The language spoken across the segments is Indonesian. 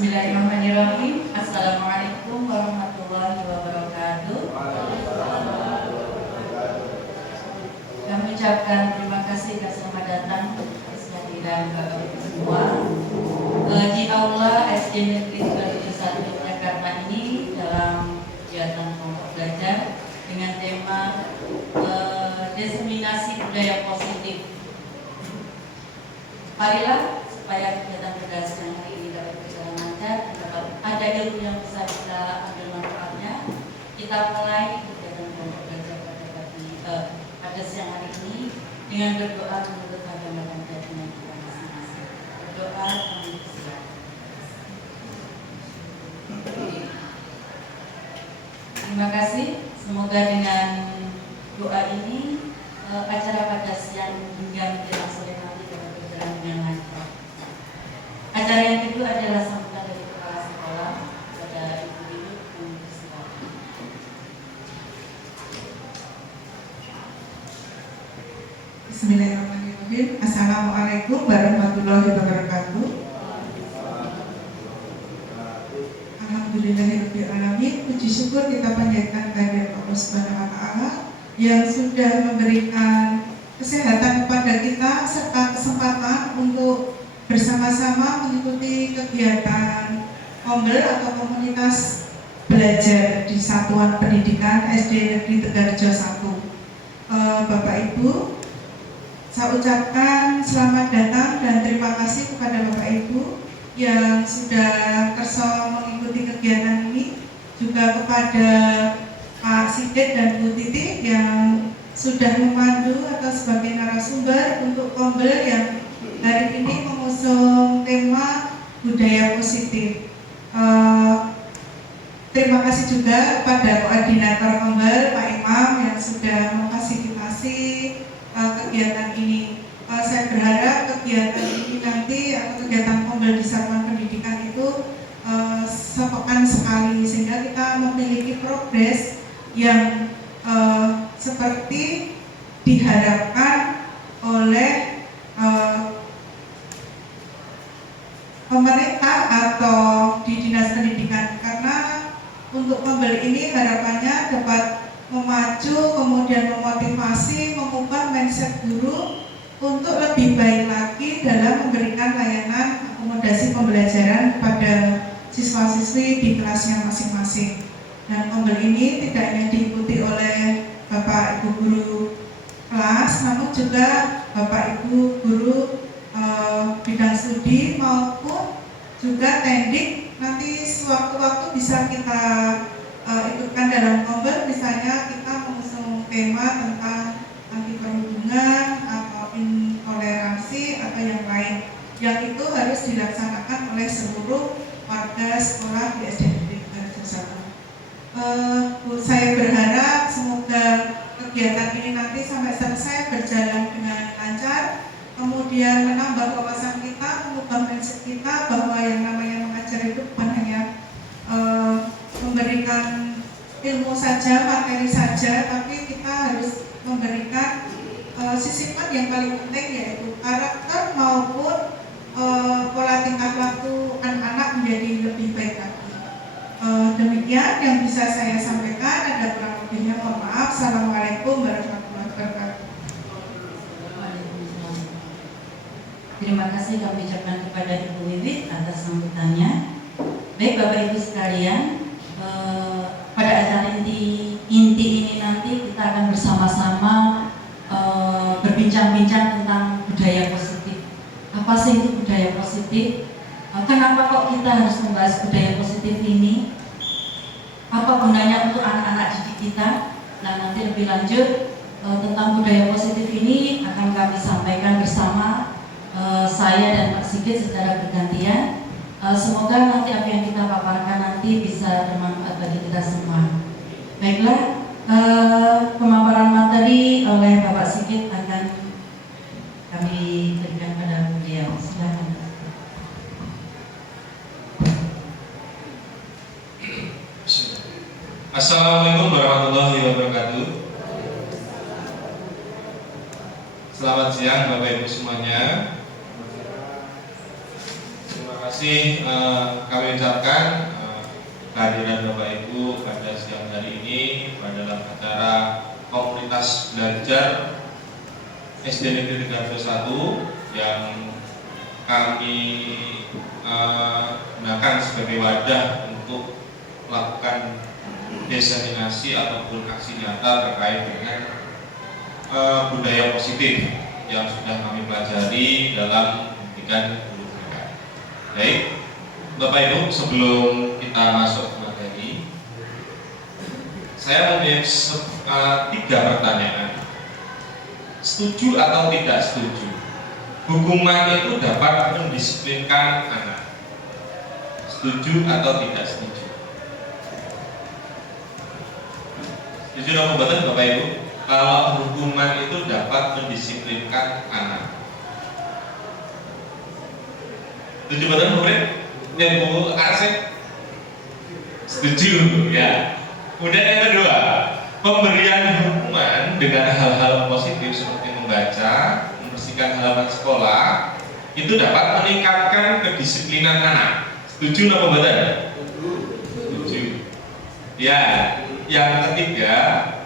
Bismillahirrahmanirrahim. Assalamualaikum warahmatullahi wabarakatuh. Kami ucapkan terima kasih dan selamat datang atas kehadiran Bapak Ibu semua di Aula SD Negeri 31 Jakarta ini dalam kegiatan kelompok belajar dengan tema diseminasi budaya positif. Marilah supaya kegiatan berdasarkan hari ini dapat berjalan lancar, dapat ada ilmu yang bisa kita ambil manfaatnya. Kita mulai kegiatan kelompok belajar pada siang hari ini dengan berdoa menurut agama dan keyakinan kita masing-masing. Berdoa menurut Islam. Terima kasih. Semoga dengan doa ini acara pada siang hingga menjelang sore nanti dapat berjalan dengan lancar. Acara yang kedua adalah sambutan dari kepala sekolah kepada ibu-ibu dan siswa. Bismillahirrahmanirrahim. Assalamualaikum warahmatullahi wabarakatuh. Alhamdulillahirrahmanirrahim. Puji syukur kita panjatkan kehadirat Allah Subhanahu wa Ta'ala yang sudah memberikan kesehatan kepada kita serta kesempatan untuk bersama-sama mengikuti kegiatan Kombel atau komunitas belajar di Satuan Pendidikan SD Negeri Tegarrejo 1. Bapak Ibu, saya ucapkan selamat datang dan terima kasih kepada Bapak Ibu yang sudah kerso mengikuti kegiatan ini, juga kepada Pak Sigit dan Bu Titi yang sudah memandu atau sebagai narasumber untuk Kombel yang hari ini mengusung tema budaya positif. Terima kasih juga kepada koordinator Kombel, Pak Imam, yang sudah memfasilitasi kegiatan ini. Saya berharap kegiatan ini nanti atau kegiatan Kombel di Satuan Pendidikan itu sepekan sekali sehingga kita memiliki progres yang seperti diharapkan oleh pemerintah atau di Dinas Pendidikan, karena untuk Kombel ini harapannya dapat memacu, kemudian memotivasi, mengubah mindset guru untuk lebih baik lagi dalam memberikan layanan akomodasi pembelajaran kepada siswa-siswi di kelasnya masing-masing. Dan Kombel ini tidak hanya diikuti oleh Bapak Ibu guru kelas, namun juga Bapak Ibu guru bidang studi maupun juga tendik. Nanti sewaktu-waktu bisa kita ikutkan dalam Kombel, misalnya kita mengusung tema tentang anti perhubungan atau intoleransi atau yang lain, yang itu harus dilaksanakan oleh seluruh warga sekolah di SD Negeri Tegarrejo 1. Saya berharap semoga kegiatan ini nanti sampai selesai berjalan dengan lancar, kemudian menambah wawasan kita, mengubah mindset kita bahwa yang namanya mengajar itu bukan hanya memberikan ilmu saja, materi saja, tapi kita harus memberikan sisipan yang paling penting, yaitu karakter maupun pola tingkah laku anak-anak menjadi lebih baik lagi. Demikian yang bisa saya sampaikan, ada kurang lebihnya mohon maaf. Assalamualaikum warahmatullahi wabarakatuh. Terima kasih kami ucapkan kepada Ibu Wiwit atas sambutannya. Baik Bapak Ibu sekalian, pada acara inti ini nanti kita akan bersama-sama berbincang-bincang tentang budaya positif. Apa sih itu budaya positif? Kenapa kok kita harus membahas budaya positif ini? Apa gunanya untuk anak-anak didik kita? Nah, nanti lebih lanjut tentang budaya positif ini akan kami sampaikan bersama saya dan Pak Sigit secara bergantian. Semoga nanti apa yang kita paparkan nanti bisa bermanfaat bagi kita semua. Baiklah, pemaparan materi oleh Bapak Sigit akan kami berikan pada beliau. Silakan. Assalamualaikum warahmatullahi wabarakatuh. Selamat siang Bapak Ibu semuanya. Terima kasih masih kami ucapkan kehadiran Bapak Ibu pada siang hari ini pada dalam acara komunitas belajar SD Negeri 31 yang kami gunakan sebagai wadah untuk melakukan diseminasi ataupun aksi nyata terkait dengan budaya positif yang sudah kami pelajari dalam pendidikan guru BK. Baik, Bapak Ibu, sebelum kita masuk ke materi, saya mempunyai 3 pertanyaan. Setuju atau tidak setuju? Hukuman itu dapat mendisiplinkan anak. Setuju atau tidak setuju? Setuju atau betul Bapak Ibu? Kalau hukuman itu dapat mendisiplinkan anak. Setuju betul murid? Ya Bu Arsik? Setuju ya. Kemudian yang kedua, pemberian hukuman dengan hal-hal positif seperti membaca, membersihkan halaman sekolah itu dapat meningkatkan kedisiplinan anak. Setuju atau betul? Setuju. Ya, yang ketiga,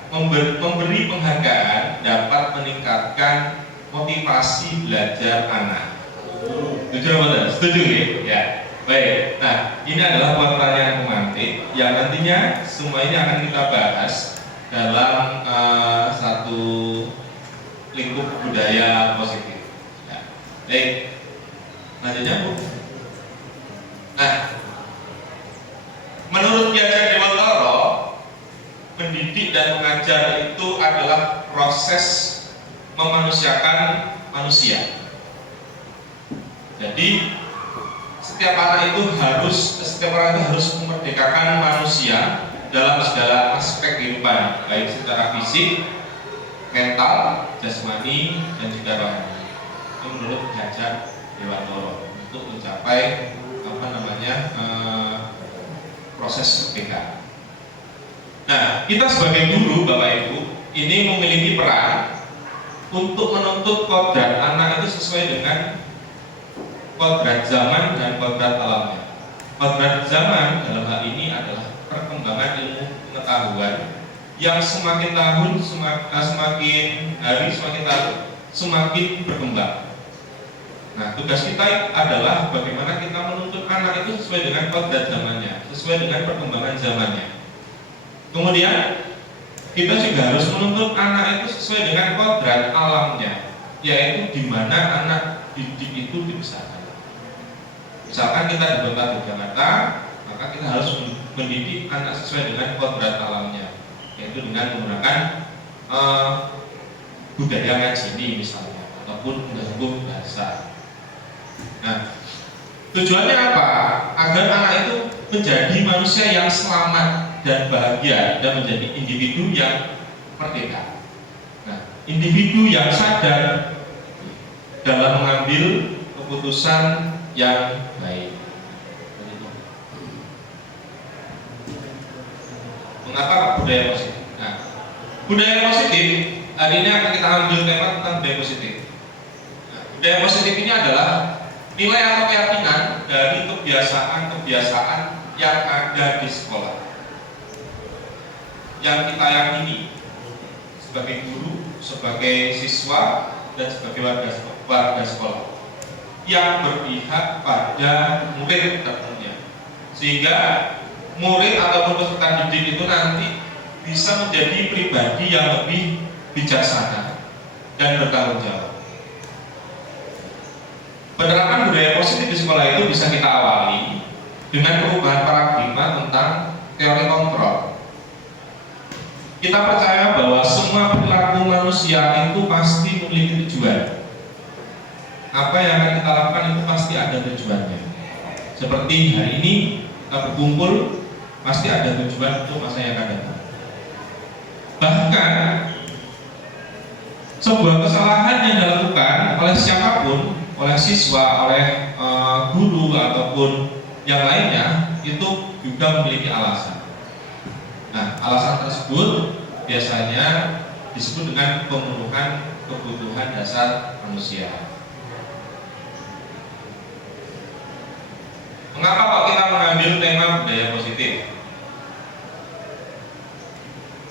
memberi penghargaan dapat meningkatkan motivasi belajar anak. Setuju atau betul? Setuju ya? Baik. Nah, ini adalah pertanyaan pemantik yang nantinya semua ini akan kita bahas dalam satu lingkup budaya positif. Ya. Baik. Lanjutnya Bu. Nah, menurut Ki Hajar Dewantara, mendidik dan mengajar itu adalah proses memanusiakan manusia. Jadi setiap orang itu harus memerdekakan manusia dalam segala aspek kehidupan, baik secara fisik, mental, jasmani, dan juga rohani. Itu menurut Ki Hajar Dewantara untuk mencapai proses merdeka. Nah, kita sebagai guru, Bapak Ibu, ini memiliki peran untuk menuntut kodrat anak itu sesuai dengan kodrat zaman dan kodrat alamnya. Kodrat zaman dalam hal ini adalah perkembangan ilmu pengetahuan yang semakin hari semakin tahun semakin berkembang. Nah, tugas kita adalah bagaimana kita menuntut anak itu sesuai dengan kodrat zamannya, sesuai dengan perkembangan zamannya. Kemudian kita juga harus menuntut anak itu sesuai dengan kodrat alamnya, yaitu di mana anak didik itu dibesarkan. Misalkan kita di Kota Yogyakarta, maka kita harus mendidik anak sesuai dengan kodrat alamnya, yaitu dengan menggunakan budaya ngajini misalnya, ataupun mengganggu bahasa. Nah, tujuannya apa? Agar anak itu menjadi manusia yang selamat dan bahagia dan menjadi individu yang merdeka. Nah, individu yang sadar dalam mengambil keputusan yang baik. Mengapa budaya positif? Nah, budaya positif hari ini akan kita ambil tema tentang budaya positif. Nah, budaya positif ini adalah nilai atau keyakinan dari kebiasaan-kebiasaan yang ada di sekolah, yang kita yakini sebagai guru, sebagai siswa, dan sebagai warga sekolah yang berpihak pada murid tentunya, sehingga murid ataupun peserta didik itu nanti bisa menjadi pribadi yang lebih bijaksana dan bertanggung jawab. Penerapan budaya positif di sekolah itu bisa kita awali dengan perubahan paradigma tentang teori kontrol. Kita percaya bahwa semua perilaku manusia itu pasti memiliki tujuan. Apa yang akan kita lakukan itu pasti ada tujuannya. Seperti hari ini kita berkumpul, pasti ada tujuan untuk masa yang akan datang. Bahkan sebuah kesalahan yang dilakukan oleh siapapun, oleh siswa, oleh guru ataupun yang lainnya, itu juga memiliki alasan. Nah, alasan tersebut biasanya disebut dengan pemenuhan kebutuhan dasar manusia. Mengapa kok kita mengambil tema budaya positif?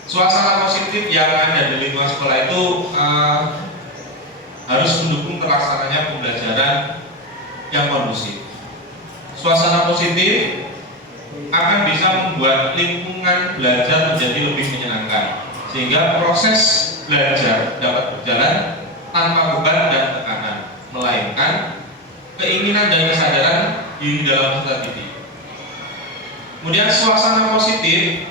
Suasana positif yang ada di lingkungan sekolah itu harus mendukung terlaksananya pembelajaran yang kondusif. Suasana positif akan bisa membuat lingkungan belajar menjadi lebih menyenangkan, sehingga proses belajar dapat berjalan tanpa beban dan tekanan, melainkan keinginan dan kesadaran diri dalam peserta didik. Kemudian suasana positif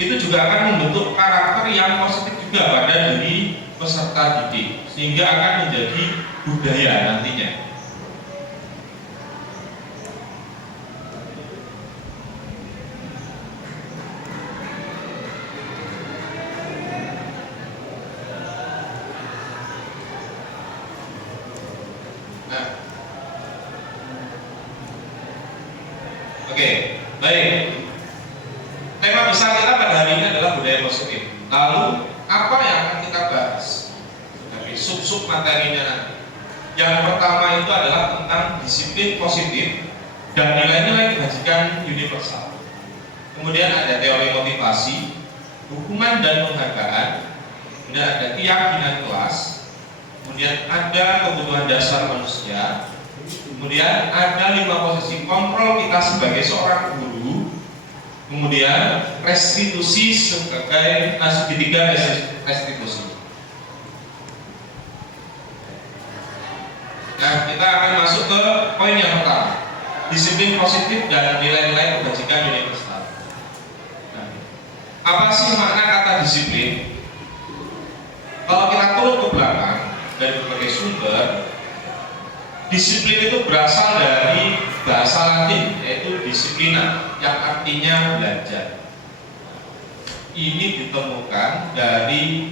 itu juga akan membentuk karakter yang positif juga pada diri peserta didik, sehingga akan menjadi budaya nantinya. Oke, baik. Tema besar kita pada hari ini adalah budaya positif. Lalu, apa yang akan kita bahas? Tapi sub-sub materinya nanti. Yang pertama itu adalah tentang disiplin positif dan nilai-nilai kebajikan universal. Kemudian ada teori motivasi, hukuman dan penghargaan. Kemudian ada keyakinan kelas. Kemudian ada kebutuhan dasar manusia. Kemudian ada 5 posisi kontrol kita sebagai seorang guru. Kemudian restitusi sebagai segitiga restitusi. Nah, kita akan masuk ke poin yang pertama, disiplin positif dan nilai-nilai kebajikan universal. Nah, apa sih makna kata disiplin? Kalau kita turun ke belakang dari berbagai sumber, disiplin itu berasal dari bahasa Latin, yaitu disiplina, yang artinya belajar. Ini ditemukan dari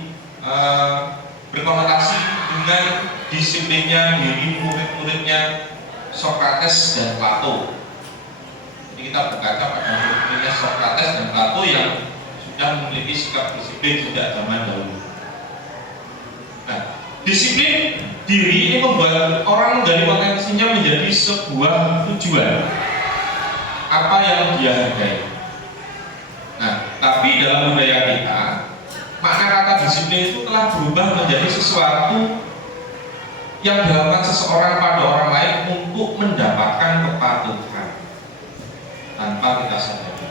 berkonotasi dengan disiplinnya diri murid-muridnya Socrates dan Plato. Jadi kita berkaca pada murid-muridnya Socrates dan Plato yang sudah memiliki sikap disiplin sejak zaman dahulu. Nah, disiplin diri ini membuat orang dari potensinya menjadi sebuah tujuan apa yang dia hargai. Nah, tapi dalam budaya kita, makna kata disiplin itu telah berubah menjadi sesuatu yang dilakukan seseorang pada orang lain untuk mendapatkan kepatuhan tanpa kita sadari.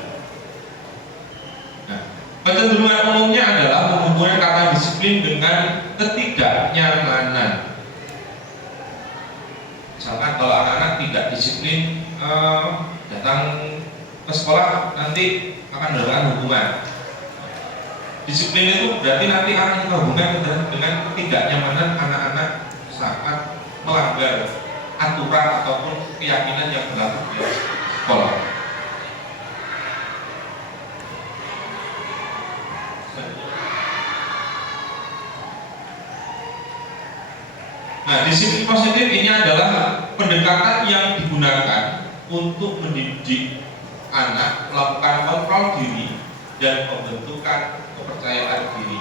Nah, kecenderungan umumnya adalah menghubungkan kata disiplin dengan ketidaknyamanan. Misalkan kalau anak-anak tidak disiplin datang ke sekolah, nanti akan mendapatkan hukuman. Disiplin itu berarti nanti akan kita hubungkan dengan ketidaknyamanan anak-anak saat melanggar aturan ataupun keyakinan yang berlaku di sekolah. Nah, disiplin positif ini adalah pendekatan yang digunakan untuk mendidik anak melakukan kontrol diri dan pembentukan kepercayaan diri.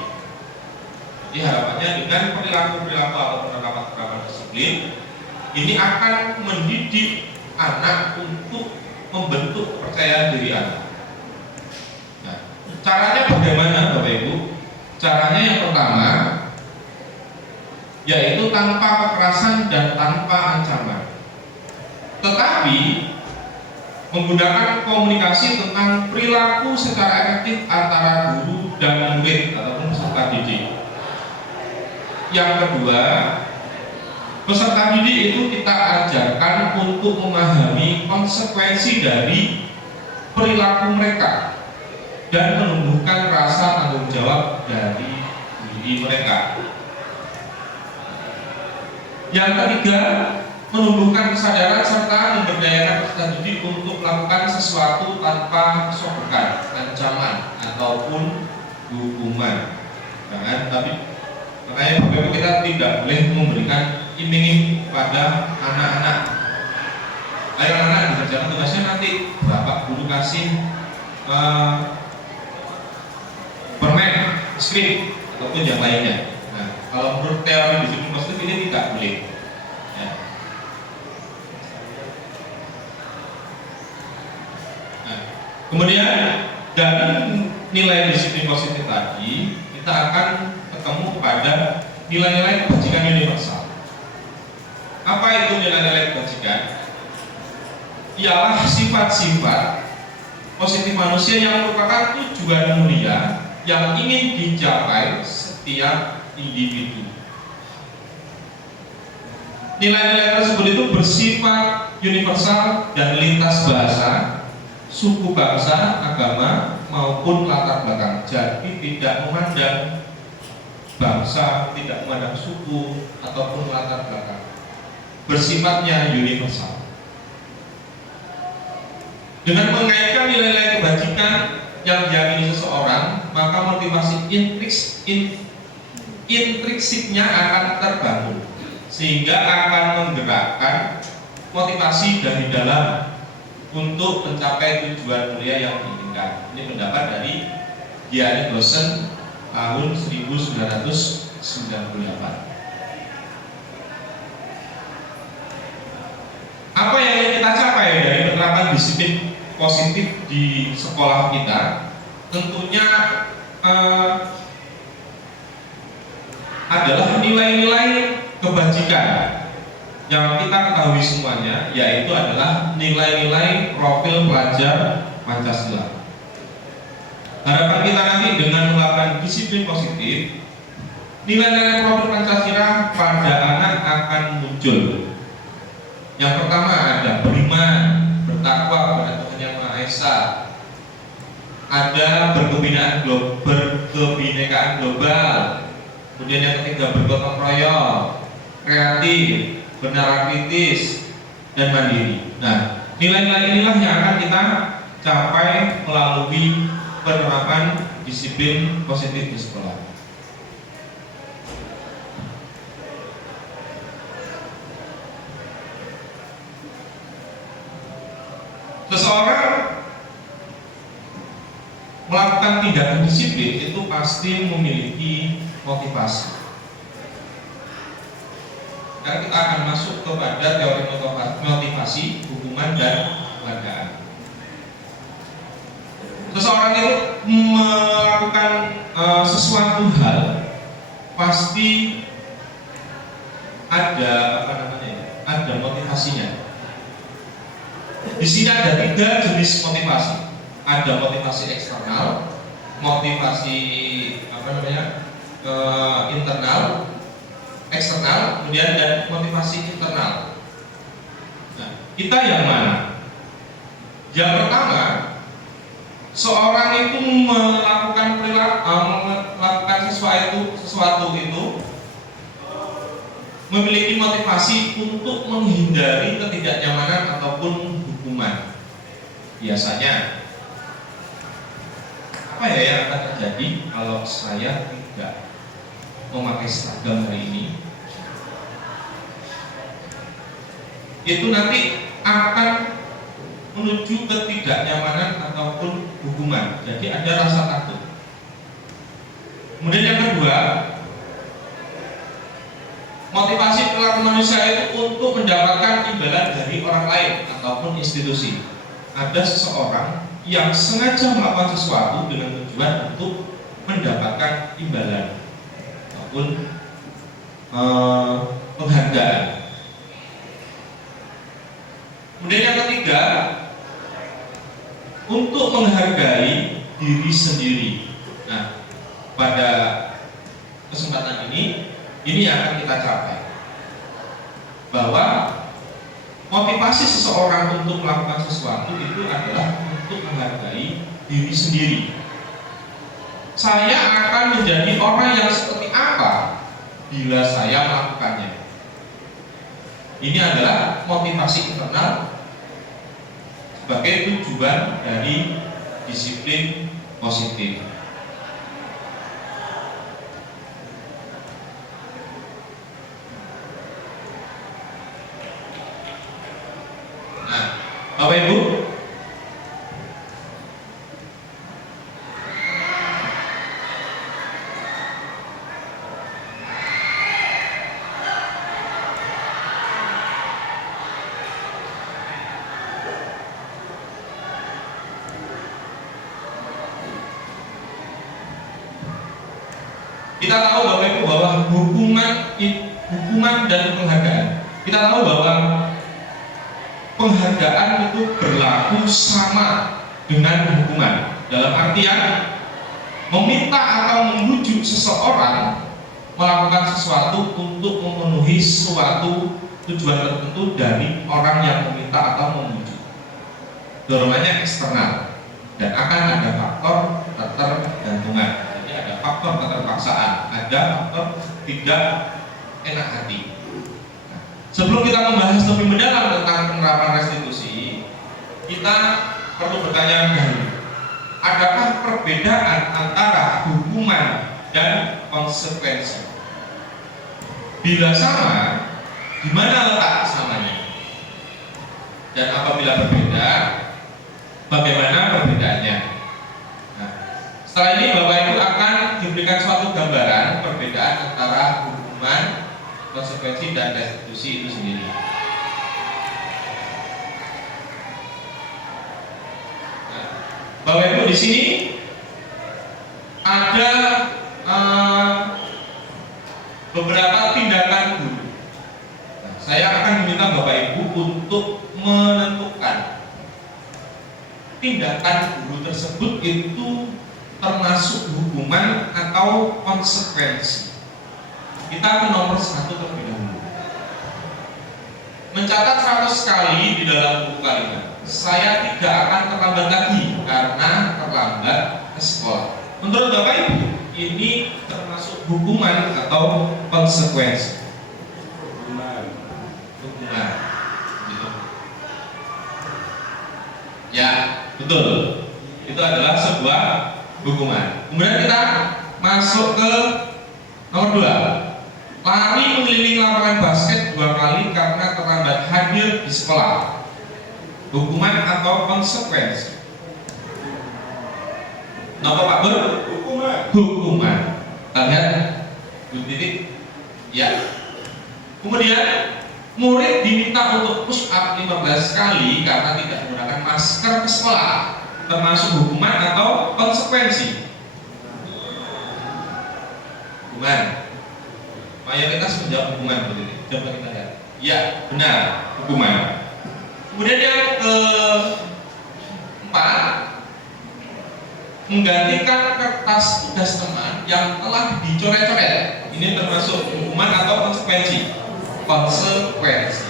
Jadi harapannya dengan perilaku-perilaku atau penerapan disiplin ini akan mendidik anak untuk membentuk kepercayaan diri anak. Nah, caranya bagaimana, Bapak Ibu? Caranya yang pertama, yaitu tanpa kekerasan dan tanpa ancaman, tetapi menggunakan komunikasi tentang perilaku secara efektif antara guru dan murid ataupun peserta didik. Yang kedua, peserta didik itu kita ajarkan untuk memahami konsekuensi dari perilaku mereka dan menumbuhkan rasa tanggung jawab dari diri mereka. Yang ketiga, menumbuhkan kesadaran serta memberdayakan peserta didik untuk melakukan sesuatu tanpa sobekan, ancaman ataupun hukuman. Jangan, tapi makanya Bapak Ibu kita tidak boleh memberikan iming-iming pada anak-anak. Ayo anak-anak dikerjakan tugasnya nanti Bapak guru kasih permen, skrip ataupun yang lainnya. Nah, kalau menurut teori disiplin positif ini tidak boleh. Ya. Kemudian dari nilai disiplin positif tadi, kita akan ketemu kepada nilai-nilai kebajikan universal. Apa itu nilai-nilai kebajikan? Ialah sifat-sifat positif manusia yang merupakan tujuan mulia yang ingin dicapai setiap individu. Nilai-nilai tersebut itu bersifat universal dan lintas bahasa, suku, bangsa, agama, maupun latar belakang. Jadi tidak memandang bangsa, tidak memandang suku, ataupun latar belakang. Bersifatnya universal. Dengan mengaitkan nilai-nilai kebajikan yang diyakini seseorang, maka motivasi intrinsiknya akan terbangun, sehingga akan menggerakkan motivasi dari dalam untuk mencapai tujuan mulia yang diinginkan. Ini pendapat dari Gianni Rosen tahun 1998. Apa yang ingin kita capai dari penerapan disiplin positif di sekolah kita? Tentunya adalah nilai-nilai kebajikan yang kita ketahui semuanya, yaitu adalah nilai-nilai profil pelajar Pancasila. Harapan kita nanti dengan melakukan disiplin positif, nilai-nilai profil Pancasila pada anak akan muncul. Yang pertama ada beriman, bertakwa kepada Tuhan Yang Maha Esa, ada berkebinekaan global, kemudian yang ketiga bergotong royong, kreatif, bernalar kritis, dan mandiri. Nah, nilai-nilai inilah yang akan kita capai melalui penerapan disiplin positif di sekolah. Seseorang melakukan tindakan disiplin itu pasti memiliki motivasi. Sekarang kita akan masuk kepada teori motivasi, hubungan, dan penghargaan. Seseorang itu melakukan sesuatu hal pasti ada ada motivasinya. Di sini ada 3 jenis motivasi. Ada motivasi eksternal, motivasi internal, eksternal, kemudian dan motivasi internal. Nah, kita yang mana? Yang pertama, seorang itu melakukan sesuatu itu memiliki motivasi untuk menghindari ketidaknyamanan ataupun hukuman. Biasanya apa ya yang akan terjadi kalau saya tidak memakai seragam hari ini? Itu nanti akan menuju ketidaknyamanan ataupun hukuman. Jadi ada rasa takut. Kemudian yang kedua, motivasi perilaku manusia itu untuk mendapatkan imbalan dari orang lain ataupun institusi. Ada seseorang yang sengaja melakukan sesuatu dengan tujuan untuk mendapatkan imbalan ataupun penghargaan. Kemudian yang ketiga, untuk menghargai diri sendiri. Nah, pada kesempatan ini yang akan kita capai, bahwa motivasi seseorang untuk melakukan sesuatu itu adalah untuk menghargai diri sendiri. Saya akan menjadi orang yang seperti apa bila saya melakukannya. Ini adalah motivasi internal sebagai tujuan dari disiplin positif. Nah, Bapak Ibu, Kita tahu Bapak Ibu bahwa hukuman dan penghargaan. Kita tahu bahwa penghargaan itu berlaku sama dengan hukuman. Dalam artian meminta atau membujuk seseorang melakukan sesuatu untuk memenuhi suatu tujuan tertentu dari orang yang meminta atau membujuk. Dorongannya eksternal dan akan ada faktor ketergantungan. Jadi ada faktor keterpaksaan, ada faktor tidak enak hati. Nah, sebelum kita membahas lebih mendalam tentang penerapan restitusi, kita perlu bertanya dahulu, adakah perbedaan antara hukuman dan konsekuensi? Bila sama, di mana letak kesamanya? Dan apabila berbeda, bagaimana perbedaannya? Nah, setelah ini Bapak Ibu akan diberikan suatu gambaran perbedaan antara hukuman, konsekuensi, dan restitusi itu sendiri. Nah, Bapak Ibu di sini ada beberapa tindakan guru. Nah, saya akan meminta Bapak Ibu untuk menentukan tindakan guru tersebut itu termasuk hukuman atau konsekuensi. Kita ke nomor 1 terlebih dahulu. Mencatat 100 kali di dalam buku kalimat. Saya tidak akan terlambat lagi karena terlambat ke sekolah. Menurut Bapak Ibu, ini termasuk hukuman atau konsekuensi? Hukuman. Gitu. Ya, betul. Itu adalah sebuah hukuman. Kemudian kita masuk ke nomor 2. Lari mengelilingi lapangan basket 2 kali karena terlambat hadir di sekolah. Hukuman atau konsekuensi? Napa Pak Bur? Hukuman. Kita lihat Bu titik. Ya. Kemudian murid diminta untuk push up 15 kali karena tidak menggunakan masker ke sekolah. Termasuk hukuman atau konsekuensi? Hukuman. Mayoritas menjawab hukuman. Coba kita lihat. Ya, benar, hukuman. Kemudian yang keempat, menggantikan kertas tugas teman yang telah dicoret-coret. Ini termasuk hukuman atau konsekuensi? Konsekuensi.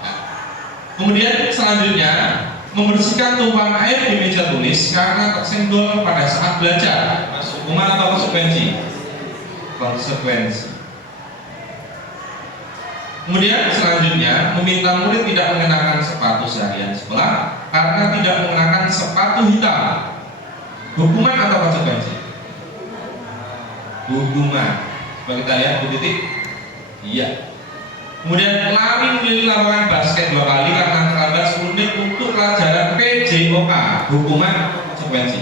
Ya. Kemudian selanjutnya, membersihkan tumpahan air di meja tulis karena tersenggol pada saat belajar. Masuk hukuman atau konsekuensi? Konsekuensi. Kemudian selanjutnya, meminta murid tidak mengenakan sepatu seharian sekolah karena tidak mengenakan sepatu hitam. Hukuman atau konsekuensi? Hukuman. Coba kita lihat Bu titik. Iya. Kemudian lari mengelilingi lapangan basket 2 kali karena terlambat 10 menit untuk pelajaran PJOK. Hukuman atau konsekuensi?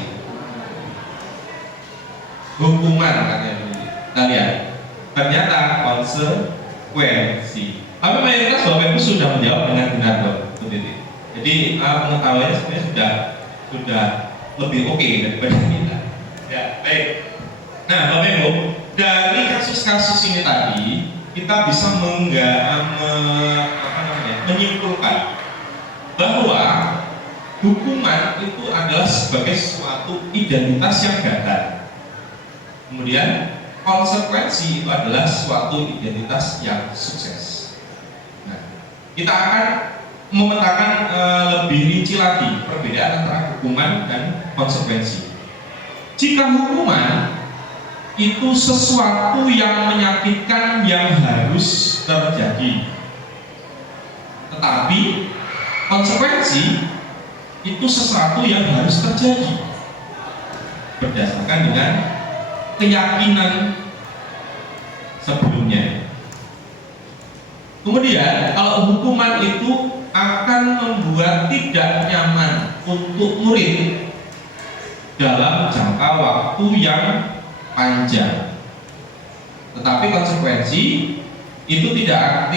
Hukuman katanya Bu titik. Kita lihat. Ternyata konsekuensi. Tapi mayoritas Bapak Ibu sudah menjawab dengan benar Bu titik. Jadi pengetahuannya sebenarnya sudah lebih oke daripada kita. Ya, baik. Nah, Bapak Ibu, dari kasus-kasus ini tadi kita bisa menyimpulkan bahwa hukuman itu adalah sebagai suatu identitas yang gagal. Kemudian konsekuensi itu adalah suatu identitas yang sukses. Nah, kita akan memetakan lebih rinci lagi perbedaan antara hukuman dan konsekuensi. Jika hukuman itu sesuatu yang menyakitkan yang harus terjadi, tetapi konsekuensi itu sesuatu yang harus terjadi berdasarkan dengan keyakinan sebelumnya. Kemudian kalau hukuman itu akan membuat tidak nyaman untuk murid dalam jangka waktu yang panjang, tetapi konsekuensi itu tidak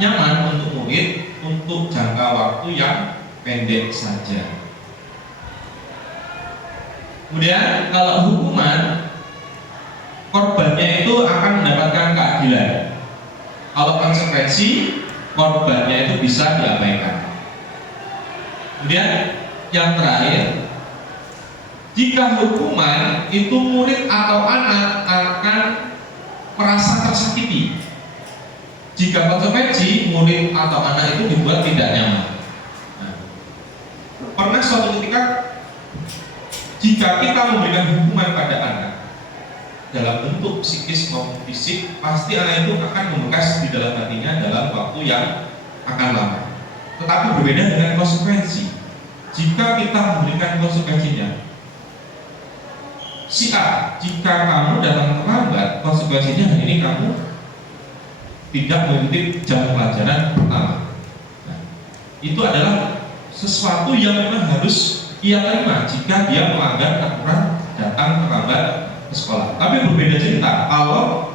nyaman untuk murid untuk jangka waktu yang pendek saja. Kemudian kalau hukuman, korbannya itu akan mendapatkan keadilan. Kalau konsekuensi, korbannya itu bisa diabaikan. Kemudian yang terakhir, jika hukuman itu murid atau anak akan merasa tersakiti. Jika konsekuensi, murid atau anak itu dibuat tidak nyaman. Nah, pernah suatu ketika jika kita memberikan hukuman pada anak dalam bentuk psikis maupun fisik, pasti anak itu akan membekas di dalam hatinya dalam waktu yang akan lama. Tetapi berbeda dengan konsekuensi. Jika kita memberikan konsekuensinya, si A, jika kamu datang terlambat, konsekuensinya hari ini kamu tidak mengikuti jam pelajaran pertama. Nah, itu adalah sesuatu yang memang harus ia terima jika dia melanggar aturan datang terlambat ke sekolah. Tapi berbeda cerita kalau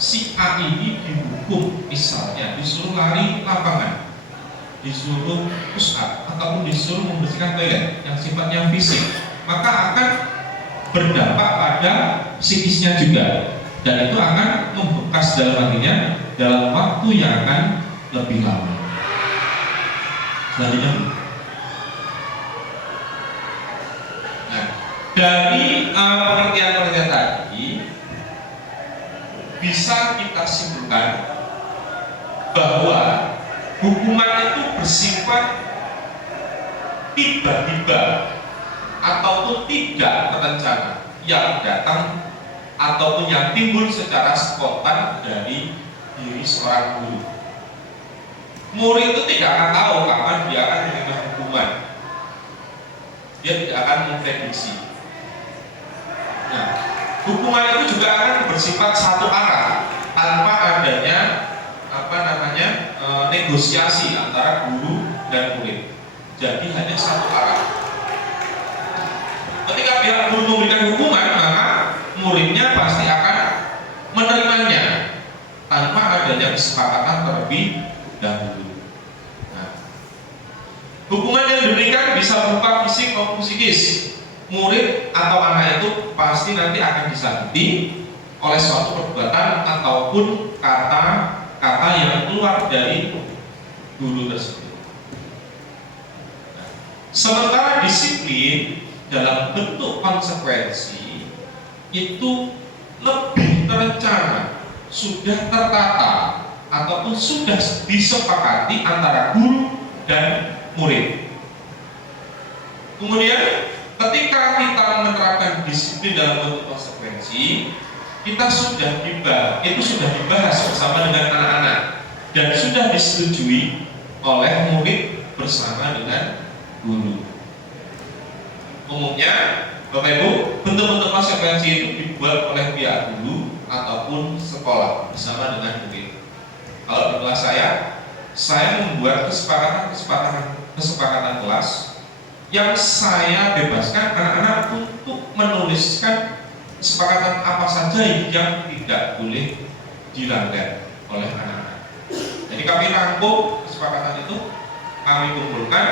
si A ini dihukum, misalnya disuruh lari lapangan, disuruh push up, ataupun disuruh membersihkan toilet yang sifatnya fisik, maka akan berdampak pada psikisnya juga, dan itu akan membekas dalam hatinya dalam waktu yang akan lebih lama. Selanjutnya, nah, dari pengertian-pengertian tadi bisa kita simpulkan bahwa hukuman itu bersifat tiba-tiba ataupun tidak terencana, yang datang ataupun yang timbul secara spontan dari diri seorang guru. Murid itu tidak akan tahu kapan dia akan menerima hukuman. Dia tidak akan memprediksi. Nah, hukuman itu juga akan bersifat satu arah tanpa adanya negosiasi antara guru dan murid. Jadi hanya satu arah. Ketika pihak guru memberikan hukuman, maka muridnya pasti akan menerimanya tanpa adanya kesepakatan terlebih dahulu. Nah, hukuman yang diberikan bisa berupa fisik maupun psikis. Murid atau anak itu pasti nanti akan disakiti oleh suatu perbuatan ataupun kata-kata yang keluar dari guru tersebut. Nah, sementara disiplin dalam bentuk konsekuensi itu lebih terencana, sudah tertata ataupun sudah disepakati antara guru dan murid. Kemudian ketika kita menerapkan disiplin dalam bentuk konsekuensi, kita sudah dibahas bersama dengan anak-anak dan sudah disetujui oleh murid bersama dengan guru. Umumnya, Bapak Ibu, bentuk-bentuk konsekuensi itu dibuat oleh pihak guru ataupun sekolah bersama dengan murid. Kalau di kelas saya membuat kesepakatan kelas yang saya bebaskan anak-anak untuk menuliskan kesepakatan apa saja yang tidak boleh dilanggar oleh anak-anak. Jadi kami rangkum kesepakatan itu, kami kumpulkan,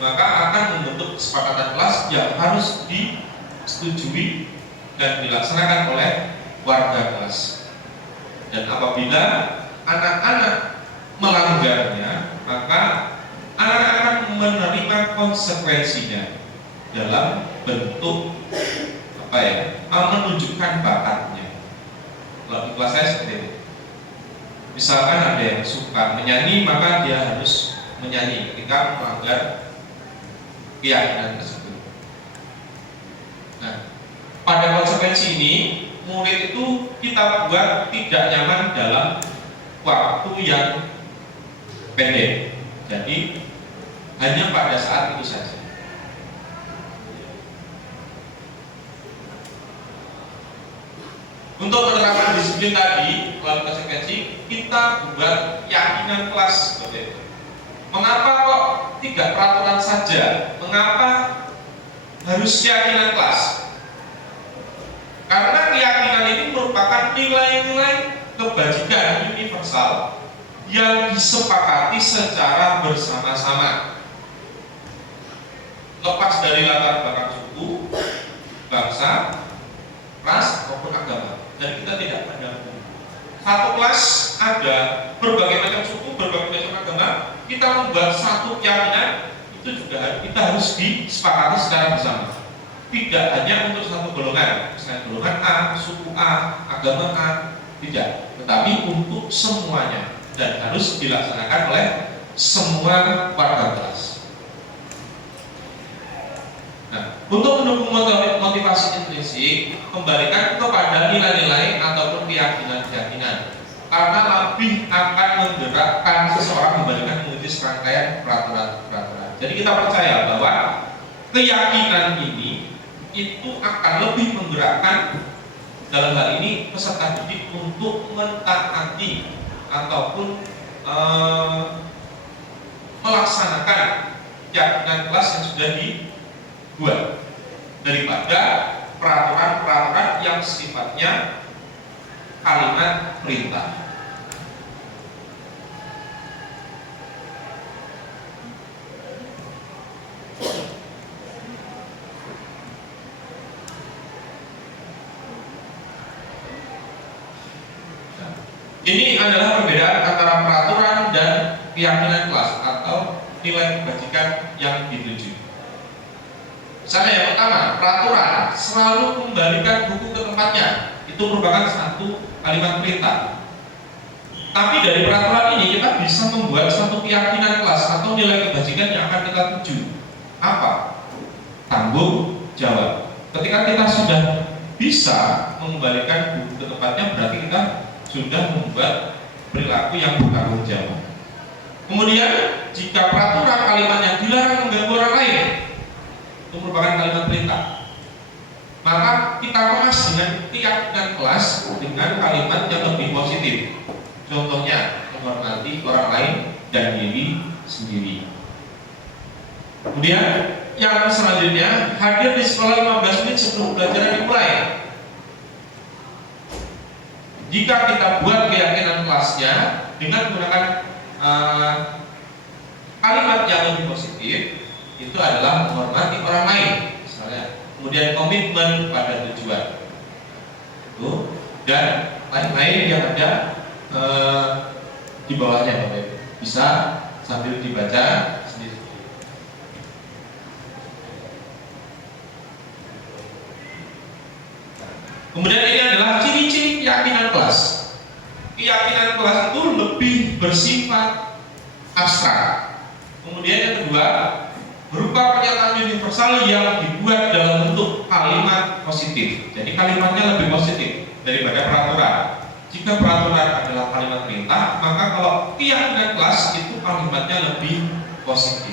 maka akan membentuk kesepakatan kelas yang harus disetujui dan dilaksanakan oleh warga kelas. Dan apabila anak-anak melanggarnya, maka anak-anak akan menerima konsekuensinya dalam bentuk menunjukkan bakatnya. Kalau di kelas saya seperti itu. Misalkan ada yang suka menyanyi, maka dia harus menyanyi ketika melanggar keyakinan tersebut. Nah, pada konsekuensi ini, murid itu kita buat tidak nyaman dalam waktu yang pendek. Jadi hanya pada saat itu saja. Untuk menerapkan disiplin tadi melalui konsekuensi, kita buat keyakinan kelas. Mengapa kok tidak peraturan saja? Mengapa harus keyakinan kelas? Karena keyakinan ini merupakan nilai-nilai kebajikan universal yang disepakati secara bersama-sama. Lepas dari latar belakang suku, bangsa, ras maupun agama. Dan kita tidak pandang bulu. Satu kelas ada berbagai macam suku, berbagai macam agama. Kita membuat satu keyakinan, itu juga kita harus disepakati secara bersama. Tidak hanya untuk satu golongan, misalnya golongan A, suku A, agama A, tidak, tetapi untuk semuanya dan harus dilaksanakan oleh semua warga kelas. Nah, untuk mendukung motivasi intrinsik, kembalikan kepada nilai-nilai ataupun keyakinan-keyakinan, karena lebih akan menggerakkan seseorang dibandingkan mengikuti serangkaian peraturan-peraturan. Jadi kita percaya bahwa keyakinan ini itu akan lebih menggerakkan dalam hal ini peserta didik untuk mentaati ataupun melaksanakan keyakinan kelas yang sudah dibuat daripada peraturan-peraturan yang sifatnya kalimat perintah. Ini adalah perbedaan antara peraturan dan keyakinan kelas atau nilai kebajikan yang dituju. Misalnya yang pertama, peraturan selalu kembalikan buku ke tempatnya. Itu merupakan satu kalimat perintah. Tapi dari peraturan ini kita bisa membuat satu keyakinan kelas atau nilai kebajikan yang akan kita tuju. Apa? Tanggung jawab. Ketika kita sudah bisa mengembalikan buku ke tempatnya, berarti kita sudah membuat perilaku yang bertanggung jawab. Kemudian jika peraturan kalimat yang dilarang mengganggu orang lain itu merupakan kalimat perintah, maka kita kemas dengan keyakinan kelas dengan kalimat yang lebih positif. Contohnya menghormati orang lain dan diri sendiri. Kemudian yang selanjutnya, hadir di sekolah 15 menit sebelum pelajaran dimulai. Jika kita buat keyakinan kelasnya dengan menggunakan kalimat yang lebih positif, itu adalah menghormati orang lain, misalnya. Kemudian komitmen pada tujuan, dan lain-lain yang ada di bawahnya, Bapak Ibu. Bisa sambil dibaca sendiri. Kemudian ini adalah ciri-ciri keyakinan kelas. Keyakinan kelas itu lebih bersifat abstrak. Kemudian yang kedua, berupa pernyataan universal yang dibuat dalam bentuk kalimat positif. Jadi kalimatnya lebih positif daripada peraturan. Jika peraturan adalah kalimat perintah, maka kalau keyakinan kelas itu kalimatnya lebih positif.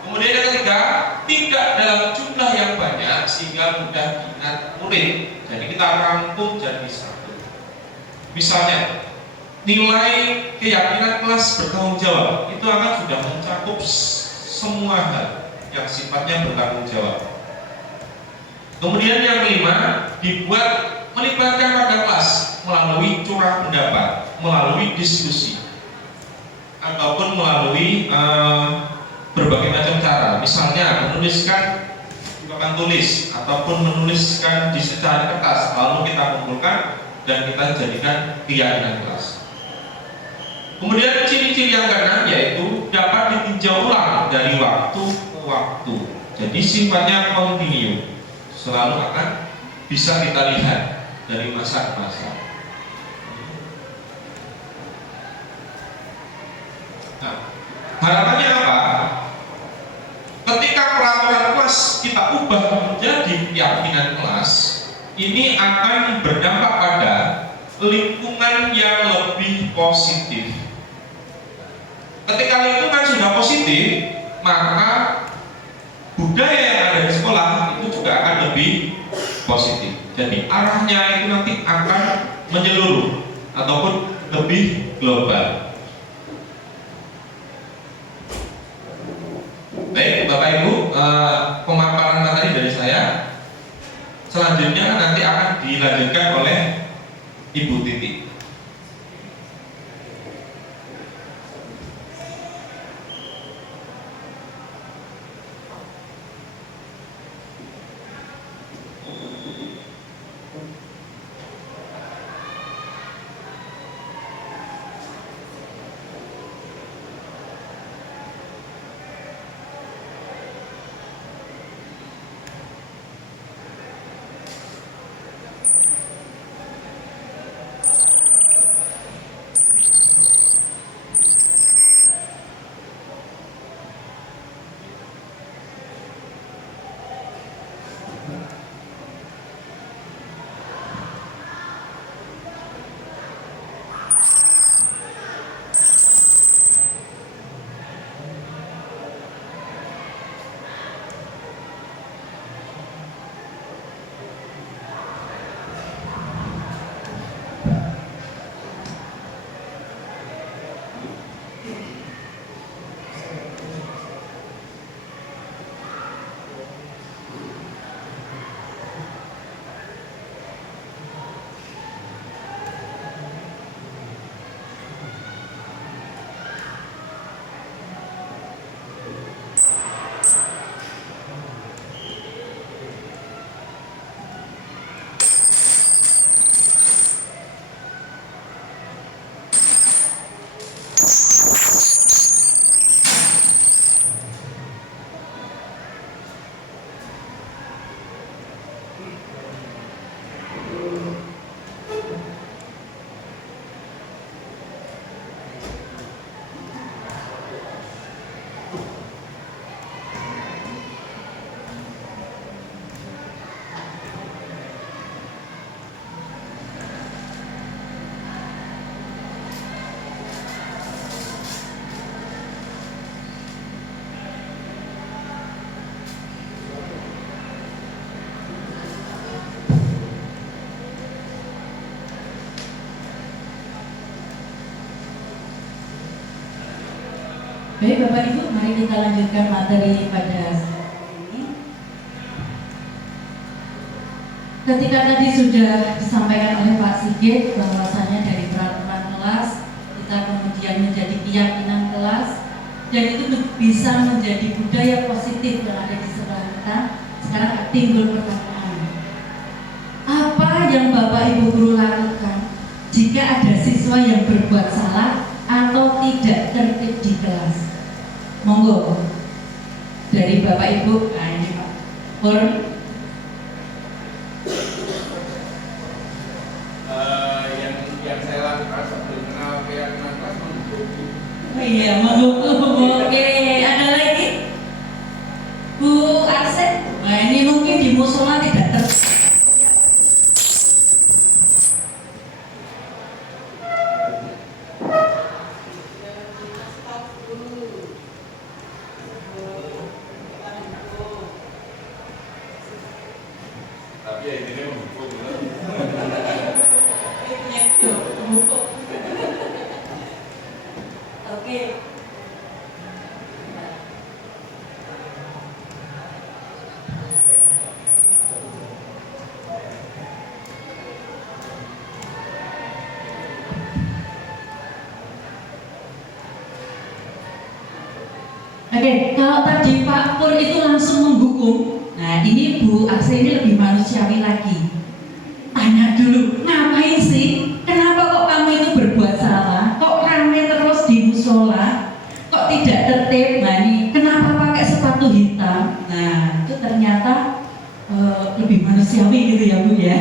Kemudian yang ketiga, tidak dalam jumlah yang banyak sehingga mudah diingat murid. Jadi kita rangkum jadi satu. Misalnya, nilai keyakinan kelas bertanggung jawab itu akan sudah mencakup semua hal yang sifatnya bertanggung jawab. Kemudian yang kelima, dibuat melibatkan warga kelas melalui curah pendapat, melalui diskusi, ataupun melalui berbagai macam cara. Misalnya menuliskan di papan tulis ataupun menuliskan di secari kertas, lalu kita kumpulkan dan kita jadikan keyakinan kelas. Kemudian ciri-ciri yang keenam yaitu dapat ditinjau ulang dari waktu ke waktu. Jadi sifatnya kontinu, selalu akan bisa kita lihat dari masa ke masa. Nah, harapannya apa? Ketika peraturan kelas kita ubah menjadi keyakinan kelas, ini akan berdampak pada lingkungan yang lebih positif. Ketika lingkungan sudah positif, maka budaya yang ada di sekolah itu juga akan lebih positif. Jadi arahnya itu nanti akan menyeluruh ataupun lebih global. Baik Bapak Ibu, pemaparan materi dari saya. Selanjutnya nanti akan dilanjutkan oleh Ibu Titi. Baik Bapak Ibu, mari kita lanjutkan materi pada saat ini. Ketika tadi sudah disampaikan oleh Pak Sigit bahwasanya dari peraturan kelas kita kemudian menjadi keyakinan kelas dan itu bisa menjadi budaya positif yang ada di sekolah kita. Sekarang timbul pertanyaan, apa yang Bapak Ibu guru lakukan jika ada siswa yang berbuat salah atau tidak tertib di kelas? Monggo dari Bapak Ibu. Nah ini Pak Pur. Yang saya lakukan sebelum kenal keyakinan kelas menghukum. Oh iya, monggo. Oke, ada lagi Bu Arsen. Nah ini mungkin di musola tidak ter. Tapi ya intinya menghukum. Oke. Oke, kalau tadi Pak Pur itu langsung menghukum, nah ini Bu Akse ini lebih manusiawi lagi. Tanya dulu, ngapain sih? Kenapa kok kamu itu berbuat salah? Kok rame terus di musola? Kok tidak tertib? Nah ini, kenapa pakai sepatu hitam? Nah itu ternyata lebih manusiawi gitu ya Bu ya.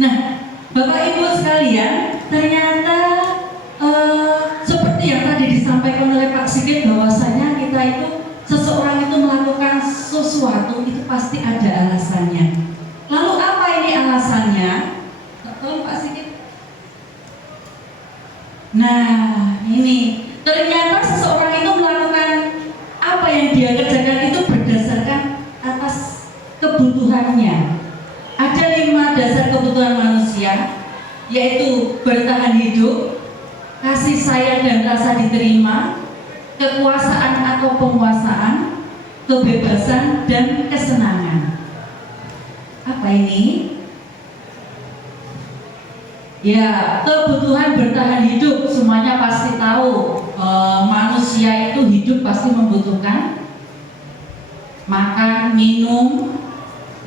Nah Bapak Ibu sekalian, ternyata seperti yang tadi disampaikan oleh Pak Sigit bahwasanya kita itu seseorang itu melakukan sesuatu itu pasti ada alasannya. Lalu apa ini alasannya? Tolong Pak Sigit. Nah ini ternyata seseorang itu melakukan apa yang dia kerjakan itu berdasarkan atas kebutuhannya. Ada 5 dasar kebutuhan manusia, yaitu bertahan hidup, kasih sayang dan rasa diterima, kekuasaan atau penguasaan, kebebasan dan kesenangan. Apa ini? Ya, kebutuhan bertahan hidup semuanya pasti tahu. Manusia itu hidup pasti membutuhkan makan, minum,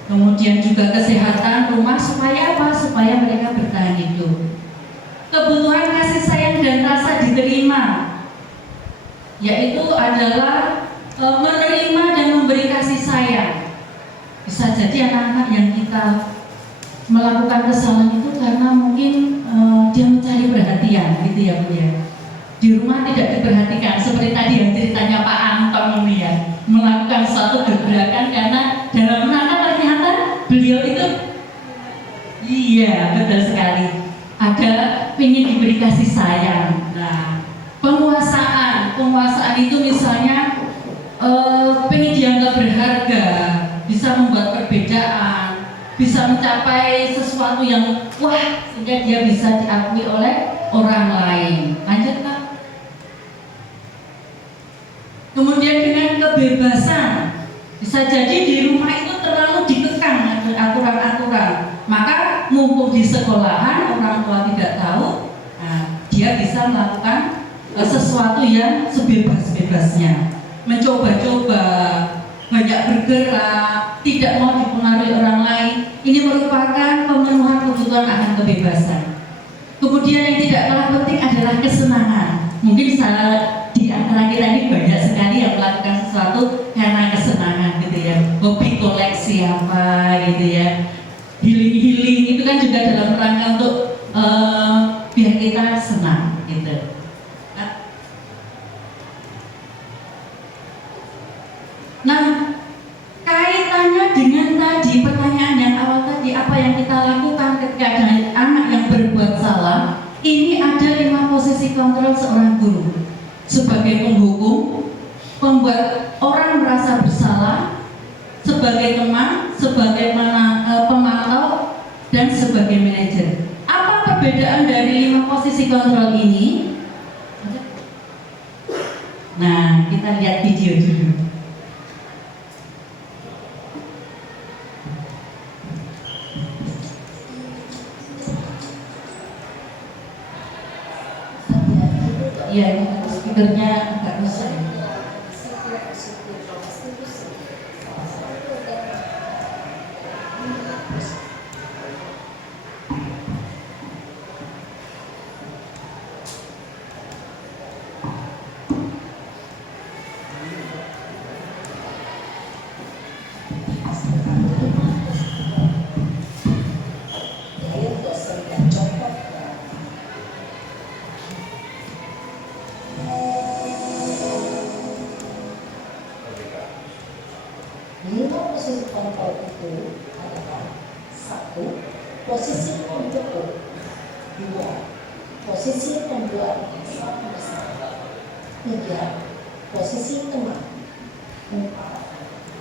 kemudian juga kesehatan, rumah, supaya apa? Supaya mereka bertahan hidup. Kebutuhan kasih sayang dan rasa diterima, yaitu adalah menerima dan memberi kasih sayang. Bisa jadi anak-anak yang kita melakukan kesalahan itu karena mungkin dia mencari perhatian, gitu ya Bu ya. Di rumah tidak diperhatikan, seperti tadi yang ceritanya Pak Anton ini ya, melakukan suatu gebrakan karena dalam rangka ternyata beliau itu, iya betul sekali, ada ingin diberi kasih sayang. Nah, penguasaan itu misalnya pengen dianggap berharga, bisa membuat perbedaan, bisa mencapai sesuatu yang wah sehingga dia bisa diakui oleh orang lain. Lanjut Pak. Kemudian dengan kebebasan, bisa jadi di rumah itu terlalu dikekang aturan-aturan, maka mumpung di sekolahan orang tua tidak tahu, nah, dia bisa melakukan sesuatu yang sebebas-bebasnya, mencoba-coba, banyak bergerak, tidak mau dipengaruhi orang lain. Ini merupakan pemenuhan kebutuhan akan kebebasan. Kemudian yang tidak kalah penting adalah kesenangan. Mungkin di antara kita ini banyak sekali yang melakukan sesuatu karena kesenangan gitu ya, hobi koleksi siapa gitu ya. Healing itu kan juga dalam rangka untuk biar kita senang gitu. Nah, kaitannya dengan tadi pertanyaan yang awal tadi, apa yang kita lakukan ketika ada anak yang berbuat salah? Ini ada 5 posisi kontrol seorang guru. Sebagai penghukum, membuat orang merasa bersalah, sebagai teman, sebagai pemantau, dan sebagai manajer. Apa perbedaan dari 5 posisi kontrol ini? Nah, kita lihat video dulu. Iya, speakernya agak rusak. Posisi kontrol itu adalah 1. Posisi pendukung, 2. Posisi pembuat masalah bersama, 3. Posisi teman, 4.